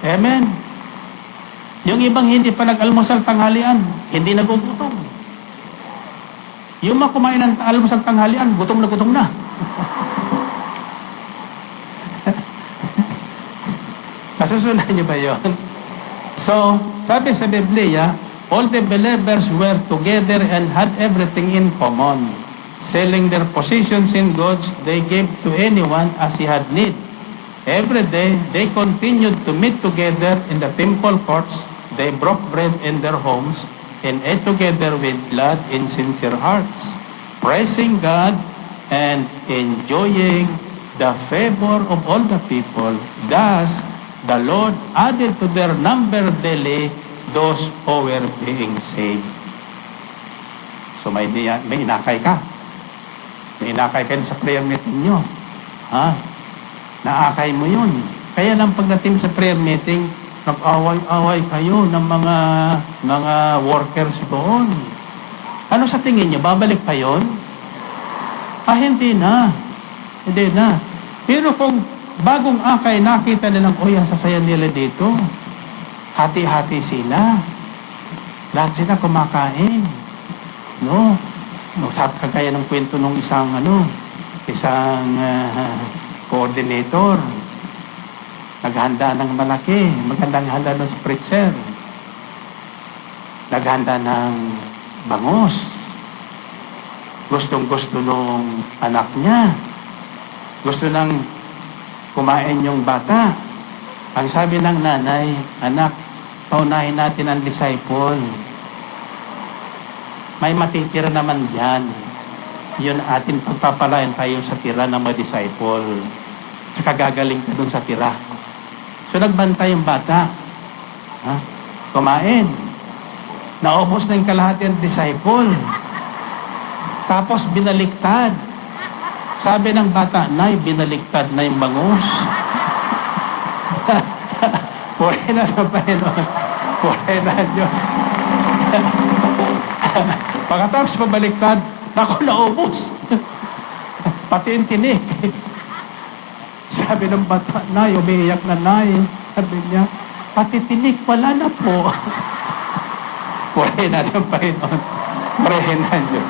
Amen. Yung ibang hindi pa nag-almusal tanghalian, hindi nagugutom. Yung mga kumain ng almusal tanghalian, gutom na gutom na. Nasusunod niyo ba yun? So, sabi sa Biblia, all the believers were together and had everything in common. Selling their possessions and goods, they gave to anyone as he had need. Every day, they continued to meet together in the temple courts. They broke bread in their homes and ate together with glad and sincere hearts, praising God and enjoying the favor of all the people. Thus, the Lord added to their number daily those who were being saved. So may inakay ka. May inakay ka sa prayer meeting nyo. Ha? Naakay mo yun. Kaya lang pagdating sa prayer meeting, nag-away-away kayo ng mga workers doon. Ano sa tingin niyo? Babalik pa yun? Hindi na. Hindi na. Pero kung bagong akay, nakita nilang, ang sasaya nila dito. Hati-hati sila. Lahat sila kumakain. No? Kagaya ng kwento nung isang coordinator. Naghanda ng malaki. Magandang handa ng spritzer. Naghanda ng bangus. Gustong-gusto nung anak niya. Gusto nang kumain yung bata. Ang sabi ng nanay, anak, paunahin natin ang disciple. May matitira naman dyan. Yun atin pagpapalain tayo sa tira ng mga disciple. Saka gagaling ka dun sa tira. So nagbantay yung bata. Ha? Kumain. Naubos na yung kalahati ng disciple. Tapos binaliktad. Sabi ng bata, Nay, binaliktad na yung bangus. Puri na sa Panginoon. Puri na Diyos. Pagkatapos pabaliktad, ako naubos. Pati yung tinik. Sabi ng bata, Nay, umiiyak na Nay. Sabi niya, pati tinik, wala na po. Puri na ng Panginoon. Puri na Diyos.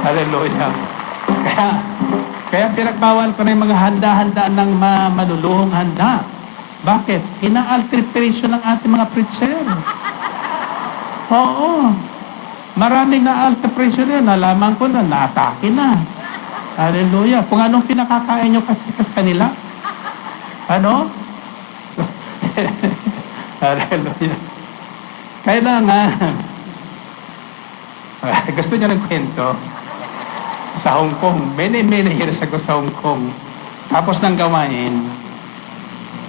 Hallelujah. Kaya pinagbawal ko na yung mga handa-handa ng maluluhong handa. Bakit? Ina-alteration ng ating mga preacher. Oo. Maraming na-alteration yan. Nalaman ko na, na-atake na. Hallelujah. Kung anong pinakakain nyo kasi kanila. Ano? Hallelujah. Kailangan, gusto niya ng kwento, sa Hong Kong, many years ago sa Hong Kong, tapos ng gawain,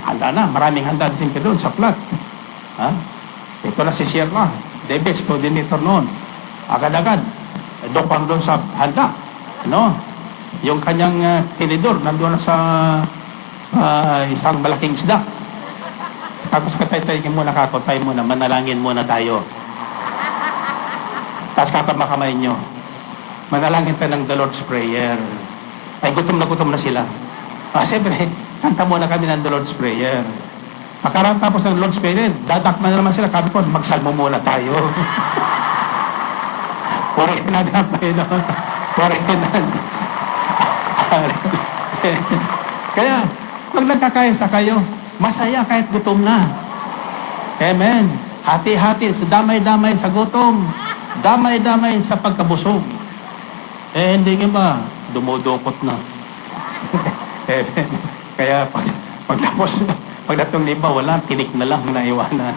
handa na, maraming handa din ka doon sa plot. Ha? Ito na si Sierra, Davis, coordinator noon. Agad-agad, dokpang doon sa handa. Ano? Yung kanyang tinidor, nandun na sa isang malaking isda. Tapos katay-tay muna, kakotay muna, manalangin muna tayo. Tapos kapamakamay nyo. Manalangin tayo ng the Lord's Prayer. Ay, gutom na sila. Siyempre, kanta muna kami ng the Lord's Prayer. Pagkaraan tapos ng Lord's Prayer, dadakman na naman sila. Sabi ko, magsalmo muna tayo. Puri na na, Panginoon. Puri na. Kaya, pag nagkakaisa kayo, masaya kahit gutom na. Amen. Hati-hati, damay-damay sa gutom. Damay-damay sa pagkabusog. Hindi nga ba, dumudukot na. Kaya pagtapos, pagdatong lima, wala, tinik na lang na iwanan.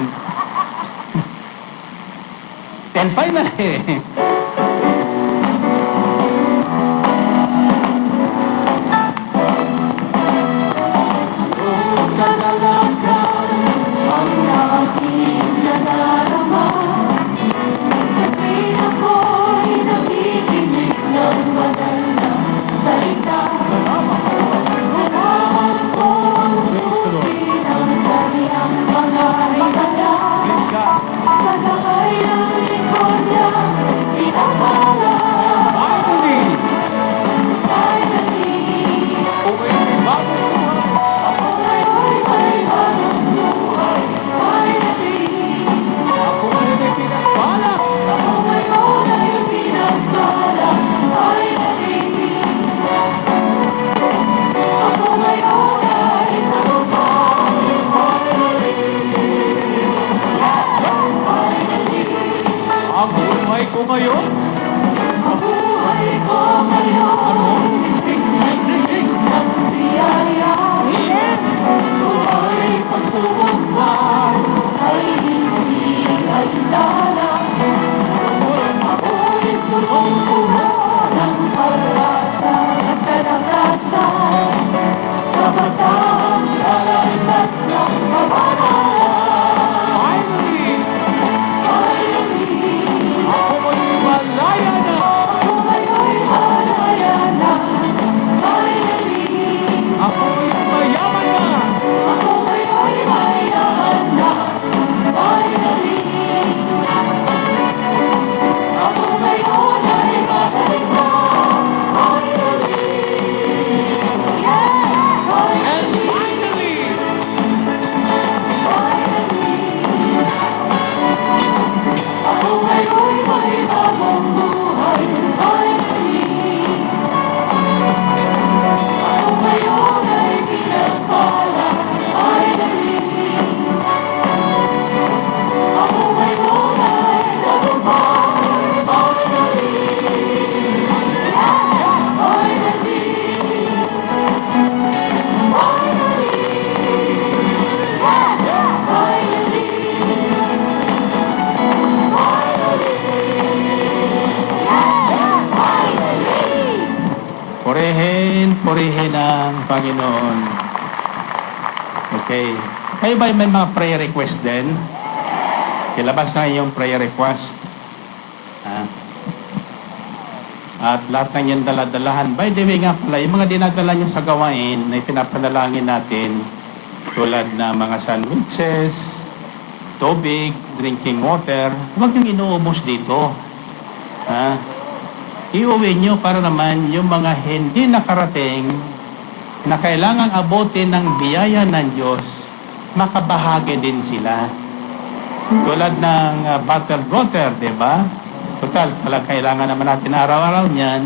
And finally, buhay ko ngayon? Mabuhay ko ngayon, siksik at gising ng biyaya. Buhay pagsubok man ay hindi alala. Ako'y punong-puno ng pag-asa at kalakasan. Sa batang salat ng kabanalan. Finally, ako mo'y malaya na. Ako ngayon'y malaya na. Finally, Ako'y mayaman na. ako ngayon'y mayaman na. Finally, ako ngayon ay magaling na. Finally, yeah, And finally, finally, ako ngayon may bagong buhay. Finally, ako ngayon ay pinagpala. Finally, ako ngayon ay nagumpay. Finally, finally, purihin ang Panginoon. Okay. Kayo ba may mga prayer request din? Ilabas na yung prayer request. Ha? At lahat ng yung daladalahan. By the way nga pala, yung mga dinadala nyo sa gawain na ipinapanalangin natin, tulad na mga sandwiches, tubig, drinking water, huwag yung inuubos dito. Ha? Iuwi nyo para naman yung mga hindi nakarating na kailangang abutin ng biyaya ng Diyos, makabahagi din sila. Tulad ng bottled water, di ba? Total, pala kailangan naman natin araw-araw niyan,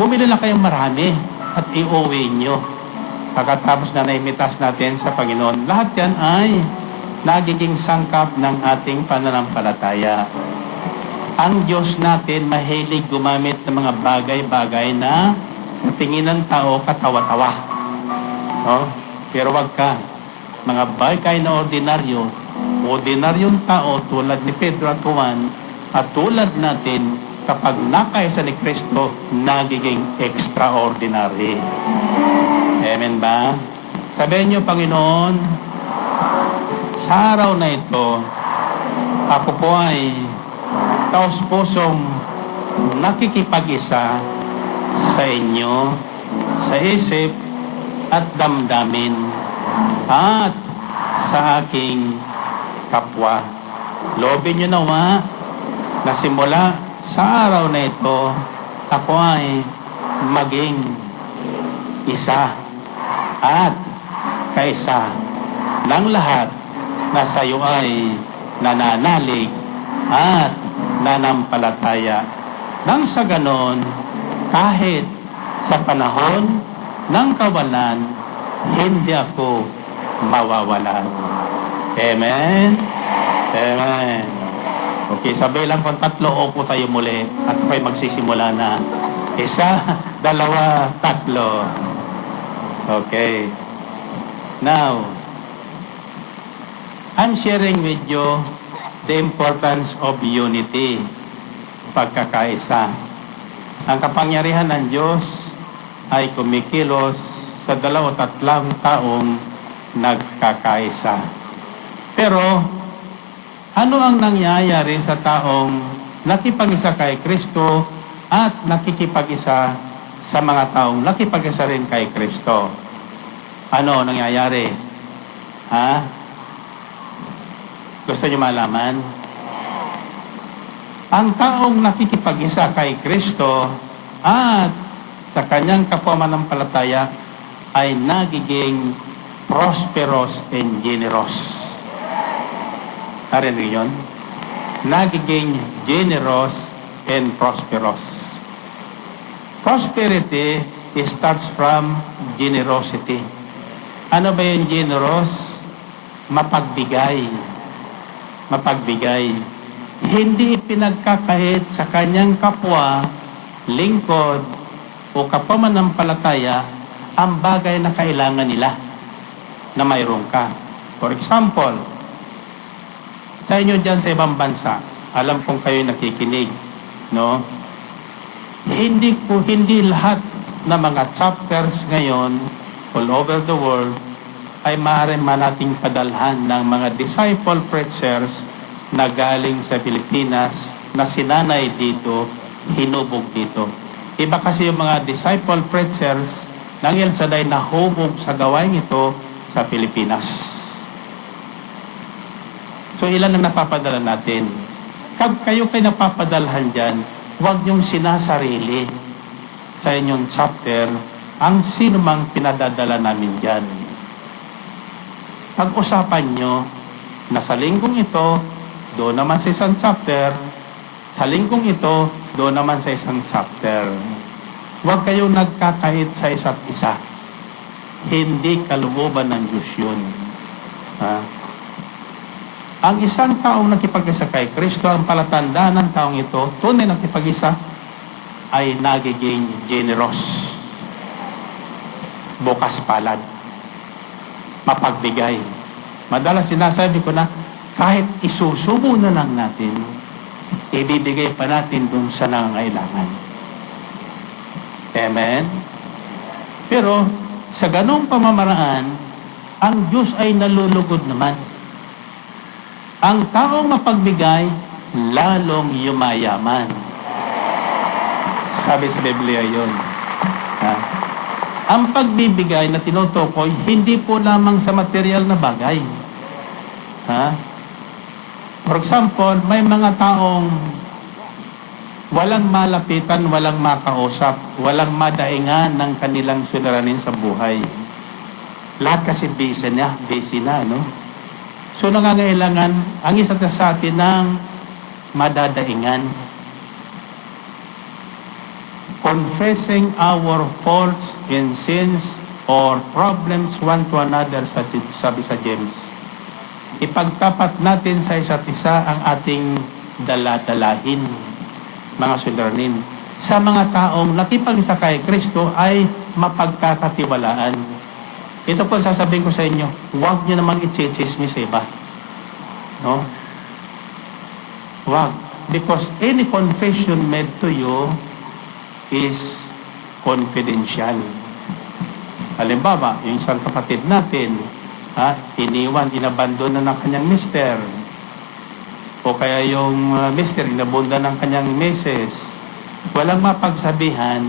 bumili na kayong marami at iuwi nyo. Pagkatapos na naimitas natin sa Panginoon, lahat yan ay nagiging sangkap ng ating pananampalataya. Ang Diyos natin mahilig gumamit ng mga bagay-bagay na sa tingin ng tao katawa-tawa. No? Pero wag ka. Mga bagay na ordinaryong tao tulad ni Pedro at Juan at tulad natin kapag nakaisa ni Kristo, nagiging extraordinary. Amen ba? Sabihin niyo, Panginoon, sa araw na ito, ako po ay taos-pusong nakikipag-isa sa inyo, sa isip at damdamin, at sa aking kapwa. Loobin niyo nawa na simula sa araw na ito, ako ay maging isa at kaisa ng lahat na sa iyo ay nananalig at nanampalataya. Nang sa ganon, kahit sa panahon ng kawalan, hindi ako mawawalan. Amen? Amen. Okay, sabay lang kung tatlo, upo tayo muli at ako'y magsisimula na. Isa, dalawa, tatlo. Okay. Now, I'm sharing with you the importance of unity, pagkakaisa. Ang kapangyarihan ng Diyos ay kumikilos sa 2 o 3 taong nagkakaisa. Pero, ano ang nangyayari sa taong nakipag-isa kay Kristo at nakikipag-isa sa mga taong nakipag-isa rin kay Kristo? Ano nangyayari? Ha? Gusto niyo malaman? Ang taong nakikipag-isa kay Kristo at sa kanyang kapamanampalataya ay nagiging prosperous and generous. Narinig yun? Nagiging generous and prosperous. Prosperity starts from generosity. Ano ba yung generous? Mapagbigay. Mapagbigay. hindi ipinagkakahit sa kanyang kapwa, lingkod, o kapamanampalataya ang bagay na kailangan nila na mayroon ka. For example, sa inyo dyan sa ibang bansa, alam kong kayo nakikinig, no? Hindi lahat na mga chapters ngayon all over the world ay maaari nating padalhan ng mga disciple preachers na galing sa Pilipinas na sinanay dito, hinubog dito. Iba kasi yung mga disciple preachers ng El Shaddai na hubog sa gawain ito sa Pilipinas. So ilan ang napapadala natin? Kag kayo napapadalhan dyan, huwag niyong sinasarili sa inyong chapter ang sino mang pinadadala namin dyan. Pag-usapan nyo na sa linggong ito, doon naman sa isang chapter, sa linggong ito, doon naman sa isang chapter. Huwag kayong nagkakahit sa isa't isa. Hindi kalooban ng Diyos yun. Ha? Ang isang taong nakipag-isa kay Kristo, ang palatandaan ng taong ito, tunay nakipag-isa, ay nagiging generous, bukas palad, mapagbigay. Madalas sinasabi ko na, kahit isusubo na lang natin, ibibigay pa natin dun sa nangangailangan. Amen? Pero, sa ganong pamamaraan, ang Diyos ay nalulugod naman. Ang taong mapagbigay, lalong yumayaman. Sabi sa Biblia yun. Ha? Ang pagbibigay na tinutukoy, hindi po lamang sa material na bagay. Ha? For example, may mga taong walang malapitan, walang makausap, walang madaingan ng kanilang suliranin sa buhay. Lahat kasi busy na, no? So nangangailangan ang isa't sa atin ng madadaingan. Confessing our faults and sins or problems one to another, sabi sa James. Ipagtapat natin sa isa't isa ang ating daladalahin, mga suliranin. Sa mga taong nakipag-isa kay Kristo ay mapagkakatiwalaan. Ito po sasabihin ko sa inyo, huwag niyo namang i-chismis sa iba. No? Huwag. Because any confession made to you is confidential. Halimbawa, yung isang kapatid natin, inabandon na ng kanyang mister. O kaya yung mister, inabunda ng kanyang misis. Walang mapagsabihan,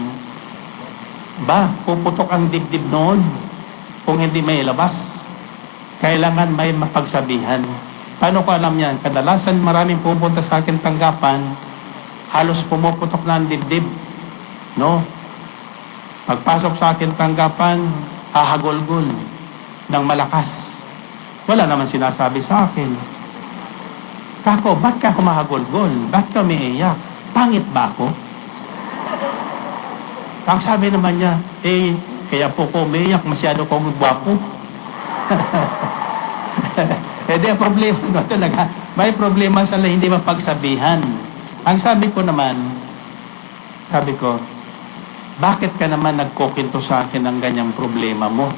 puputok ang dibdib noon kung hindi may ilabas. Kailangan may mapagsabihan. Paano ko alam yan? Kadalasan maraming pupunta sa akin tanggapan, halos pumuputok na ang dibdib. No? Pagpasok sa akin tanggapan, hahagulgul ng malakas. Wala naman sinasabi sa akin. Kako, ba't ka kumahagulgul? Ba't ka umiiyak? Pangit ba ako? Ang sabi naman niya, kaya po ko umiiyak, masyado kong gwapo. Di problema no, talaga. May problema sa hindi mapagsabihan. Ang sabi ko, bakit ka naman nagkukwento sa akin ng ganyang problema mo?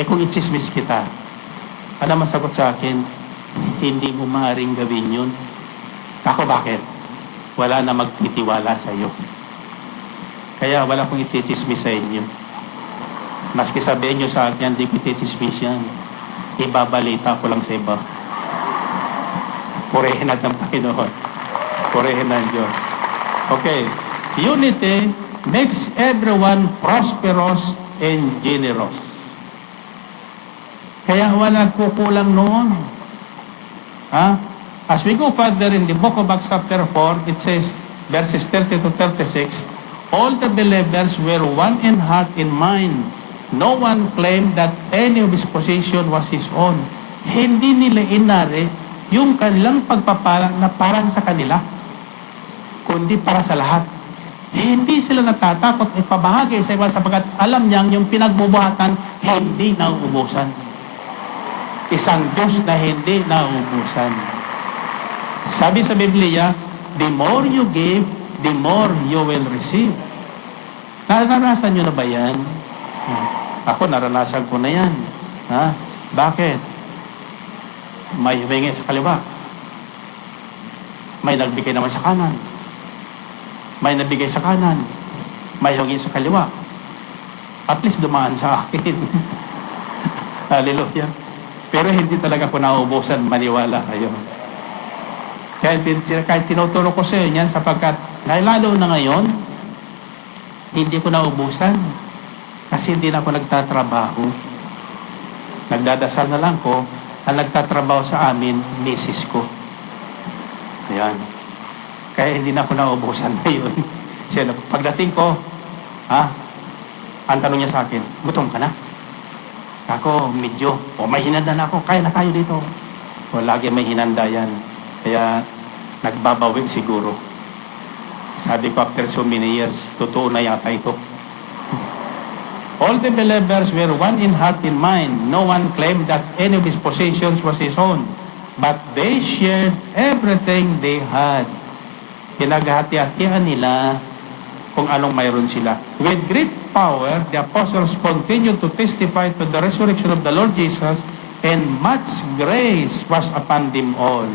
Kung itsismis kita, ano masagot sa akin? Hindi mo maaaring gawin yun. Ako, bakit? Wala na magtitiwala sa iyo. Kaya wala kong itsismis sa inyo. Maski sabihin nyo sa akin, hindi ko itsismis yan. Ibabalita ko lang sa iba. Purihin natin ng Panginoon. Purihin ng Diyos. Okay. Unity makes everyone prosperous and generous. Kaya wala kukulang noon. As we go further in the book of Acts chapter 4, it says, verses 30 to 36, all the believers were one in heart and mind. No one claimed that any of his possession was his own. Hindi nila inari yung kanilang pagpapala na parang sa kanila, kundi para sa lahat. Hindi sila natatakot ipabahagi sa iba sapagkat alam niyang yung pinagbubuhatan hindi nauubusan. Isang Diyos na hindi nauubusan. Sabi sa Biblia, the more you give, the more you will receive. Naranasan nyo na ba yan? Ako, naranasan ko na yan. Ha? Bakit? May humingi sa kaliwa. May nagbigay naman sa kanan. May nabigay sa kanan. May humingi sa kaliwa. At least dumaan sa akin. Hallelujah. Pero hindi talaga ko nauubusan, maniwala kayo. Kahit tinuturo ko sa inyo yan sapagkat lalo na ngayon, hindi ko naubusan. Kasi hindi na ako nagtatrabaho. Nagdadasal na lang ko, ang nagtatrabaho sa amin, misis ko. Ayan. Kaya hindi na ako naubusan ngayon. Siya, pagdating ko, ang tanong niya sa akin, gutom ka na? Ako, medyo, may hinanda na ako, kaya na kayo dito. Lagi may hinanda yan. Kaya, nagbabawi siguro. Sabi ko, after so many years, totoo na yata ito. All the believers were one in heart and mind. No one claimed that any of his possessions was his own. But they shared everything they had. Pinaghati-hatian nila kung anong mayroon sila. With great power, the apostles continued to testify to the resurrection of the Lord Jesus, and much grace was upon them all.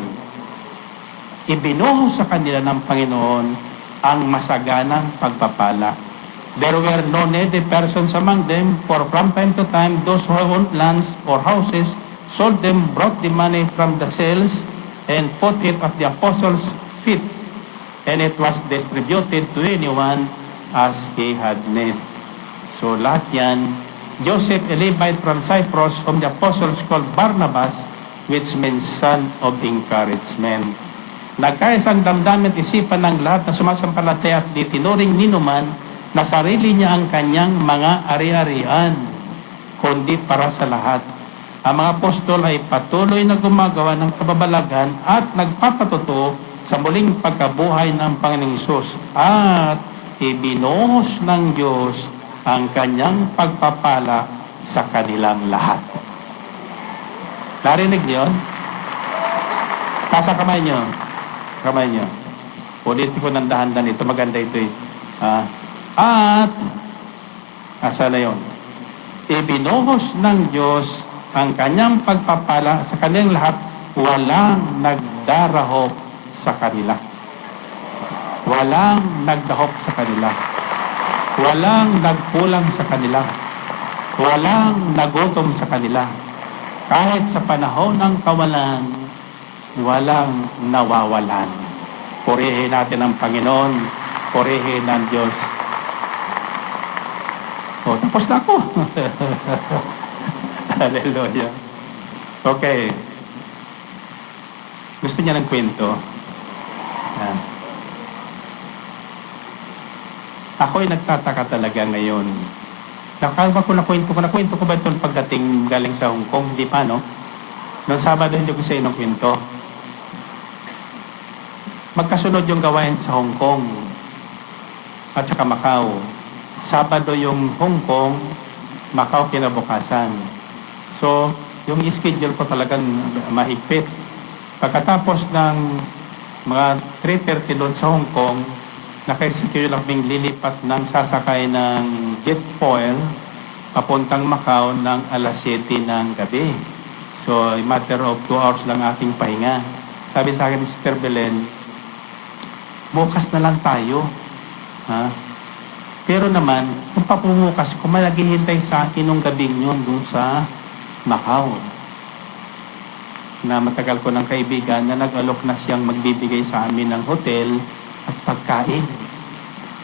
Ibinuhos sa kanila ng Panginoon ang masaganang pagpapala. There were no needy persons among them, for from time to time, those who owned lands or houses sold them, brought the money from the sales, and put it at the apostles' feet, and it was distributed to anyone as he had need. So lahat yan, Joseph, a Levite from Cyprus, whom the apostles called Barnabas, which means son of encouragement. Nagkaisang damdamin at isipan ng lahat na sumasampalataya at di tinuring ninuman na sarili niya ang kanyang mga ari-arian, kundi para sa lahat. Ang mga apostol ay patuloy na gumagawa ng kababalagan at nagpapatuto sa muling pagkabuhay ng Panginoong Hesus, at ibinuhos ng Diyos ang kanyang pagpapala sa kanilang lahat. Narinig niyo? Nasa kamay niyo. Kamay niyo. Ulitin ko ng dahan-dahan ito. Maganda ito eh. At, asa na yun? Ibinuhos ng Diyos ang kanyang pagpapala sa kanilang lahat, walang nagdarahop sa kanila. Walang nagdahop sa kanila. Walang nagkulang sa kanila. Walang nagutom sa kanila. Kahit sa panahon ng kawalan, walang nawawalan. Purihin natin ang Panginoon. Purihin ang Diyos. Tapos na ako. Hallelujah. Okay. Gusto niya ng kwento? Ako ay nagtataka talaga ngayon. Nakalma ko na kwento ko ba itong pagdating galing sa Hong Kong? Hindi pa, no? Noong Sabado, hindi ko sa inong kwento. Magkasunod yung gawain sa Hong Kong at saka Macau. Sabado yung Hong Kong, Macau kinabukasan. So, yung schedule ko talagang mahigpit. Pagkatapos ng mga 3:30 doon sa Hong Kong, naka-schedule kaming lilipat ng sasakay ng jet foil papuntang Macau ng alas 7 ng gabi. So, a matter of 2 hours lang aking pahinga. Sabi sa akin, Mr. Belen, bukas na lang tayo. Ha? Pero naman, kung papumukas, kung may naghihintay sa akin nung gabing yun doon sa Macau, na matagal ko ng kaibigan na nag-alok na siyang magbibigay sa amin ng hotel at pagkain.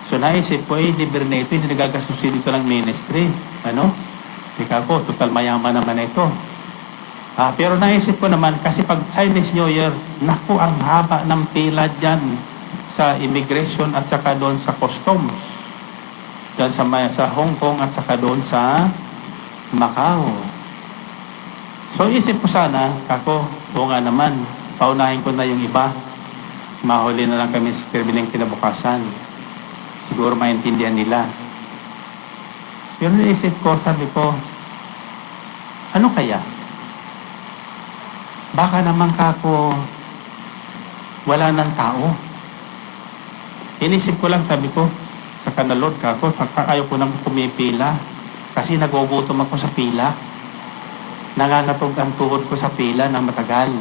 So naisip ko, libre na ito, hindi nagagastusin dito ng ministry. Ano? Ika ko, total mayaman naman ito. Pero naisip ko naman, kasi pag Chinese New Year, naku, ang haba ng pila dyan sa immigration at saka doon sa customs. Dyan sa Hong Kong at saka doon sa Macau. So isip ko sana, kako, oo nga naman, paunahin ko na yung iba. Mahuli na lang kami sa Kirbiling kinabukasan. Siguro maintindihan nila. Pero naisip ko, sabi ko, ano kaya? Baka naman kako, wala ng tao. Inisip ko lang, sabi ko, sa kanalod ka ako, ayaw ko nang pumipila. Kasi nagugutom ako sa pila. Nangangatog ang tuhod ko sa pila na matagal.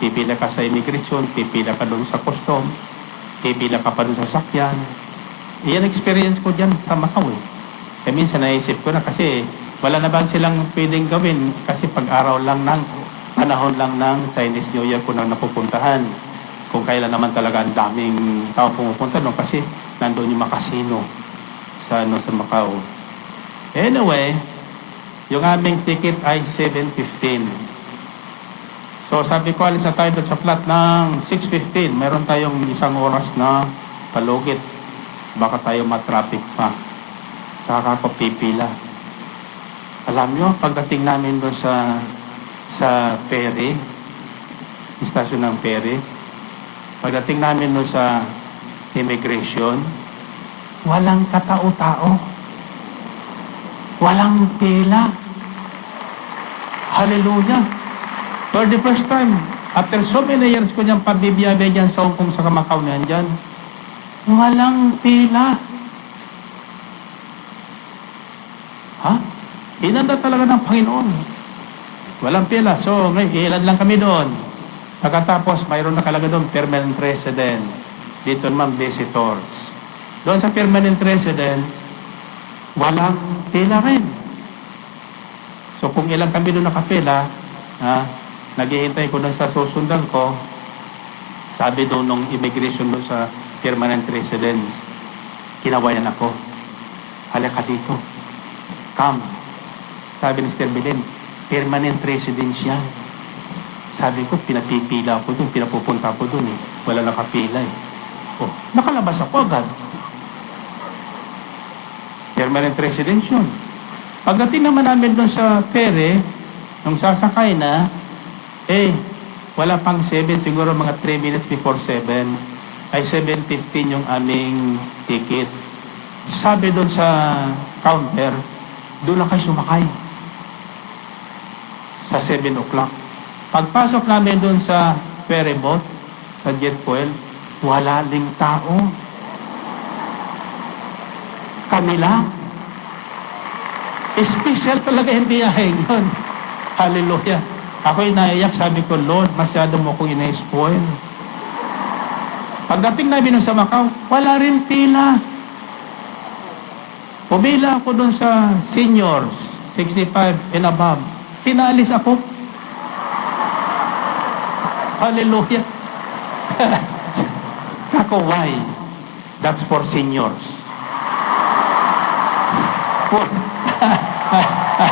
Pipila ka sa immigration, pipila ka doon sa custom, pipila ka pa doon sa sakyan. Iyan experience ko dyan sa Macau eh. Kaya minsan naisip ko na kasi wala na bang silang pwedeng gawin kasi pag-araw lang ng panahon lang ng Chinese New Year ko na napupuntahan. Kung kailan naman talaga ang daming tao pumupunta doon kasi nandoon yung makasino sa Macau. Anyway, yung aming ticket ay 7:15. So sabi ko, alis na tayo doon sa flat ng 6:15. Meron tayong isang oras na palugit. Baka tayo matraffic pa. Saka ako pipila. Alam nyo, pagdating namin doon sa ferry, istasyon ng ferry, pagdating namin doon sa immigration, walang katao-tao. Walang pila. Hallelujah. For the first time, after so many years ko niyang pabibiyabay dyan sa Hong Kong sa Macau na yan dyan, walang pila. Ha? Inanda talaga ng Panginoon. Walang pila. So, ngayon, ilan lang kami doon. Pagkatapos, mayroon nakalagay doon, permanent resident. Dito naman, visitors. Doon sa permanent resident, walang pila rin. So, kung ilan kami doon nakapila, naghihintay ko doon sa susundan ko, sabi doon nung immigration doon sa permanent resident, kinawayan ako. Halika dito. Come. Sabi ni Mr. Belen, permanent residence yan. Sabi ko, pinapipila ako doon, pinapupunta ko doon eh. Wala nakapila eh. Oh, nakalabas ako agad. Permanent residence yun. Pagdating naman namin doon sa ferry, nung sasakay na, wala pang 7, siguro mga 3 minutes before 7, ay 7:15 yung aming ticket. Sabi doon sa counter, doon lang kayo sumakay. Sa 7 o'clock. Pagpasok namin doon sa ferry boat, sa jet fuel, wala ding tao. Kami lang. Special talaga yung biyahe yun. Hallelujah. Ako'y naiyak, sabi ko, Lord, masyado mo kong ina-spoil. Pagdating namin sa Macau, wala rin pila. Pumila ako doon sa seniors, 65 and above. Pinalis ako. Hallelujah. Ako, why? That's for seniors.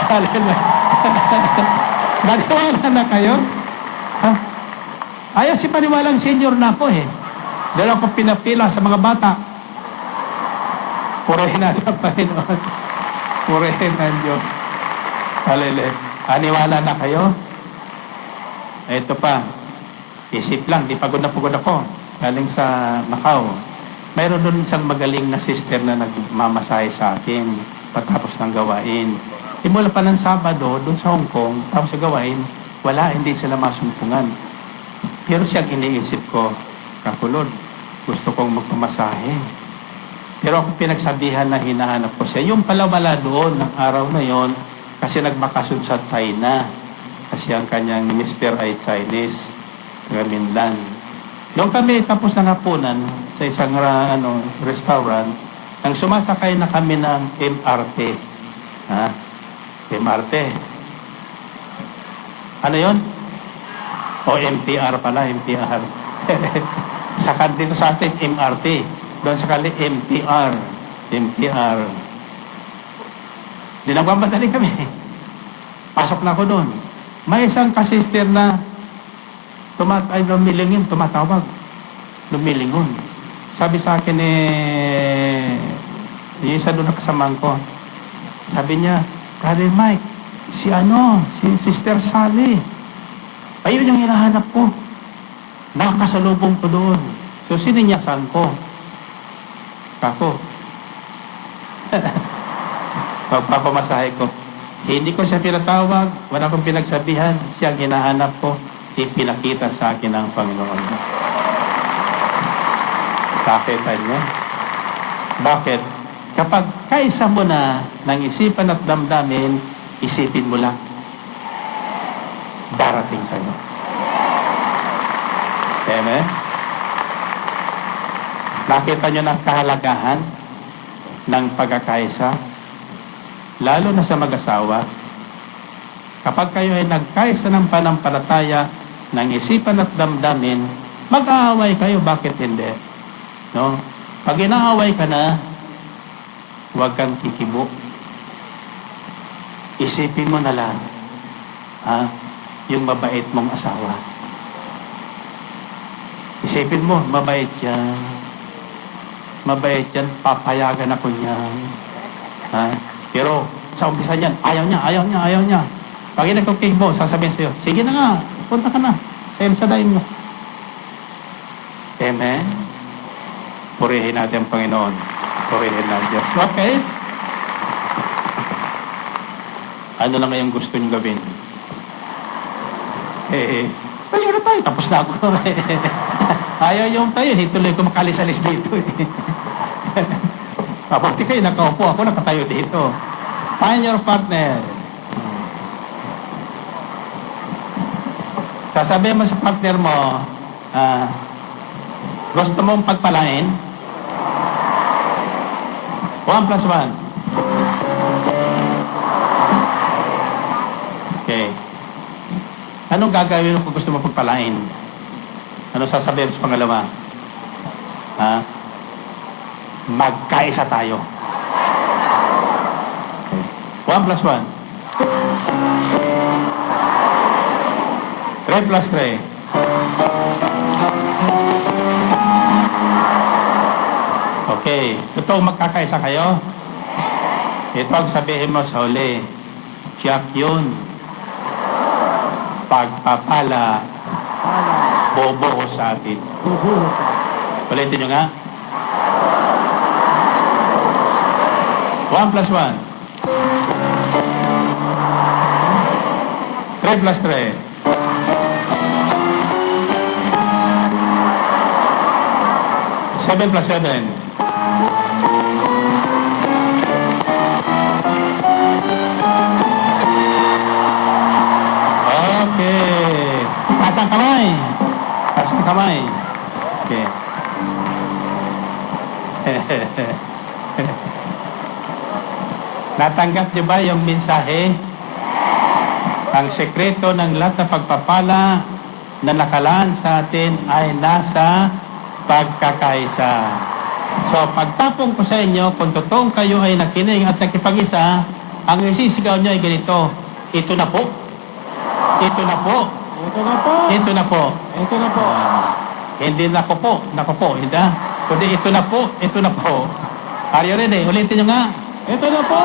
Hallelujah. Nagtawanan na kayo? Ha? Ayaw si paniwalang senior na ako eh. Dahil ako pinapila sa mga bata. Purihin natin ang Panginoon. Purihin ang Diyos. Hallelujah. Aniwala na kayo? Ito pa. Isip lang, di pagod na pagod ako. Galing sa Macau. Mayroon doon isang magaling na sister na nagmamasahe sa akin patapos ng gawain. Simula pa ng Sabado, doon sa Hong Kong, tapos sa gawain, wala, hindi sila masumpungan. Pero siyang iniisip ko, Kakulod, gusto kong magpamasahe. Pero ako pinagsabihan na hinahanap ko siya. Yung pala wala doon ng araw na yon kasi nagbakasyon sa China. Kasi ang kanyang mister ay Chinese, Gaminlan. Noong kami tapos ng hapunan sa isang restaurant, nang sumasakay na kami ng MRT. MRT. Ano yon? O MTR pala, MTR. Saka dito sa atin, MRT. Doon sa kali, MTR. MTR. Di nagmamadali kami. Pasok na ako doon. May isang kasister na lumilingin, tumatawag. Lumilingon. Sabi sa akin yung isa doon na kasamang ko. Sabi niya, Brother Mike, si Sister Sally. Ayun yung hinahanap ko. Nakasalubong ko doon. So, sininyasan ko. Kako. Pagpapamasahe ko. Hindi ko siya pinatawag. Wala akong pinagsabihan. Siya ang hinahanap ko. Ipinakita sa akin ng Panginoon. Nakita niyo? Bakit? Kapag kaisa mo na ng isipan at damdamin, isipin mo lang. Darating sa'yo. Amen? Nakita niyo ng kahalagahan ng pagkakaisa? Lalo na sa mag-asawa. Kapag kayo ay nagkaisa ng panampalataya, ng isipan at damdamin, mag-aaway kayo, bakit hindi? No? Pag inaaway ka na, huwag kang kikibo. Isipin mo na lang, yung mabait mong asawa. Isipin mo, mabait yan. Mabait yan, papayagan ako niyan. Pero sa umpisa niyan, ayaw niya. Pag inagkukig mo, sasabihin sa'yo, sige na nga, punta ka na. Sadayin mo. Amen? Purihin natin ang Panginoon. Purihin natin Diyos. Okay? Ano lang ngayong gusto nyo gawin? Tayo na tayo. Tapos na ako. Ayaw yung tayo. Tuloy ko makalis-alis dito. Mabuti kayo, nakaupo ako, nakatayo dito. Find your partner. Sasabihin mo sa partner mo, gusto mong pagpalain? 1 plus 1. Okay. Anong gagawin mo kung gusto mo pagpalain? Ano sasabihin sa pangalawa? Magkaisa tayo. Okay. 1 plus 1. 3 plus 3. Okay. Totoo magkakaisa kayo? Ito ang sabihin mo sa huli. Tiyak yun. Pagpapala. Bobo sa atin. Ulitin nyo nga. 1 plus 1. 3 plus 3. Seven plus 7. Okay. Pasang kamay. Pasang kamay. Okay. Natanggap niyo ba yung mensahe? Ang sekreto ng lahat na pagpapala na nakalaan sa atin ay nasa pagkakaisa. So, pagtapong ko sa inyo, kung totoong kayo ay nakinig at nakipag-isa, ang isisigaw niyo ay ganito, ito na po. Ito na po. Ito na po. Ito na po. Ito na po. Hindi nako po, hindi. Kundi ito na po, ito na po. Are you ready? Ulitin nyo nga. Ito na po.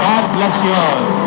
God bless you all.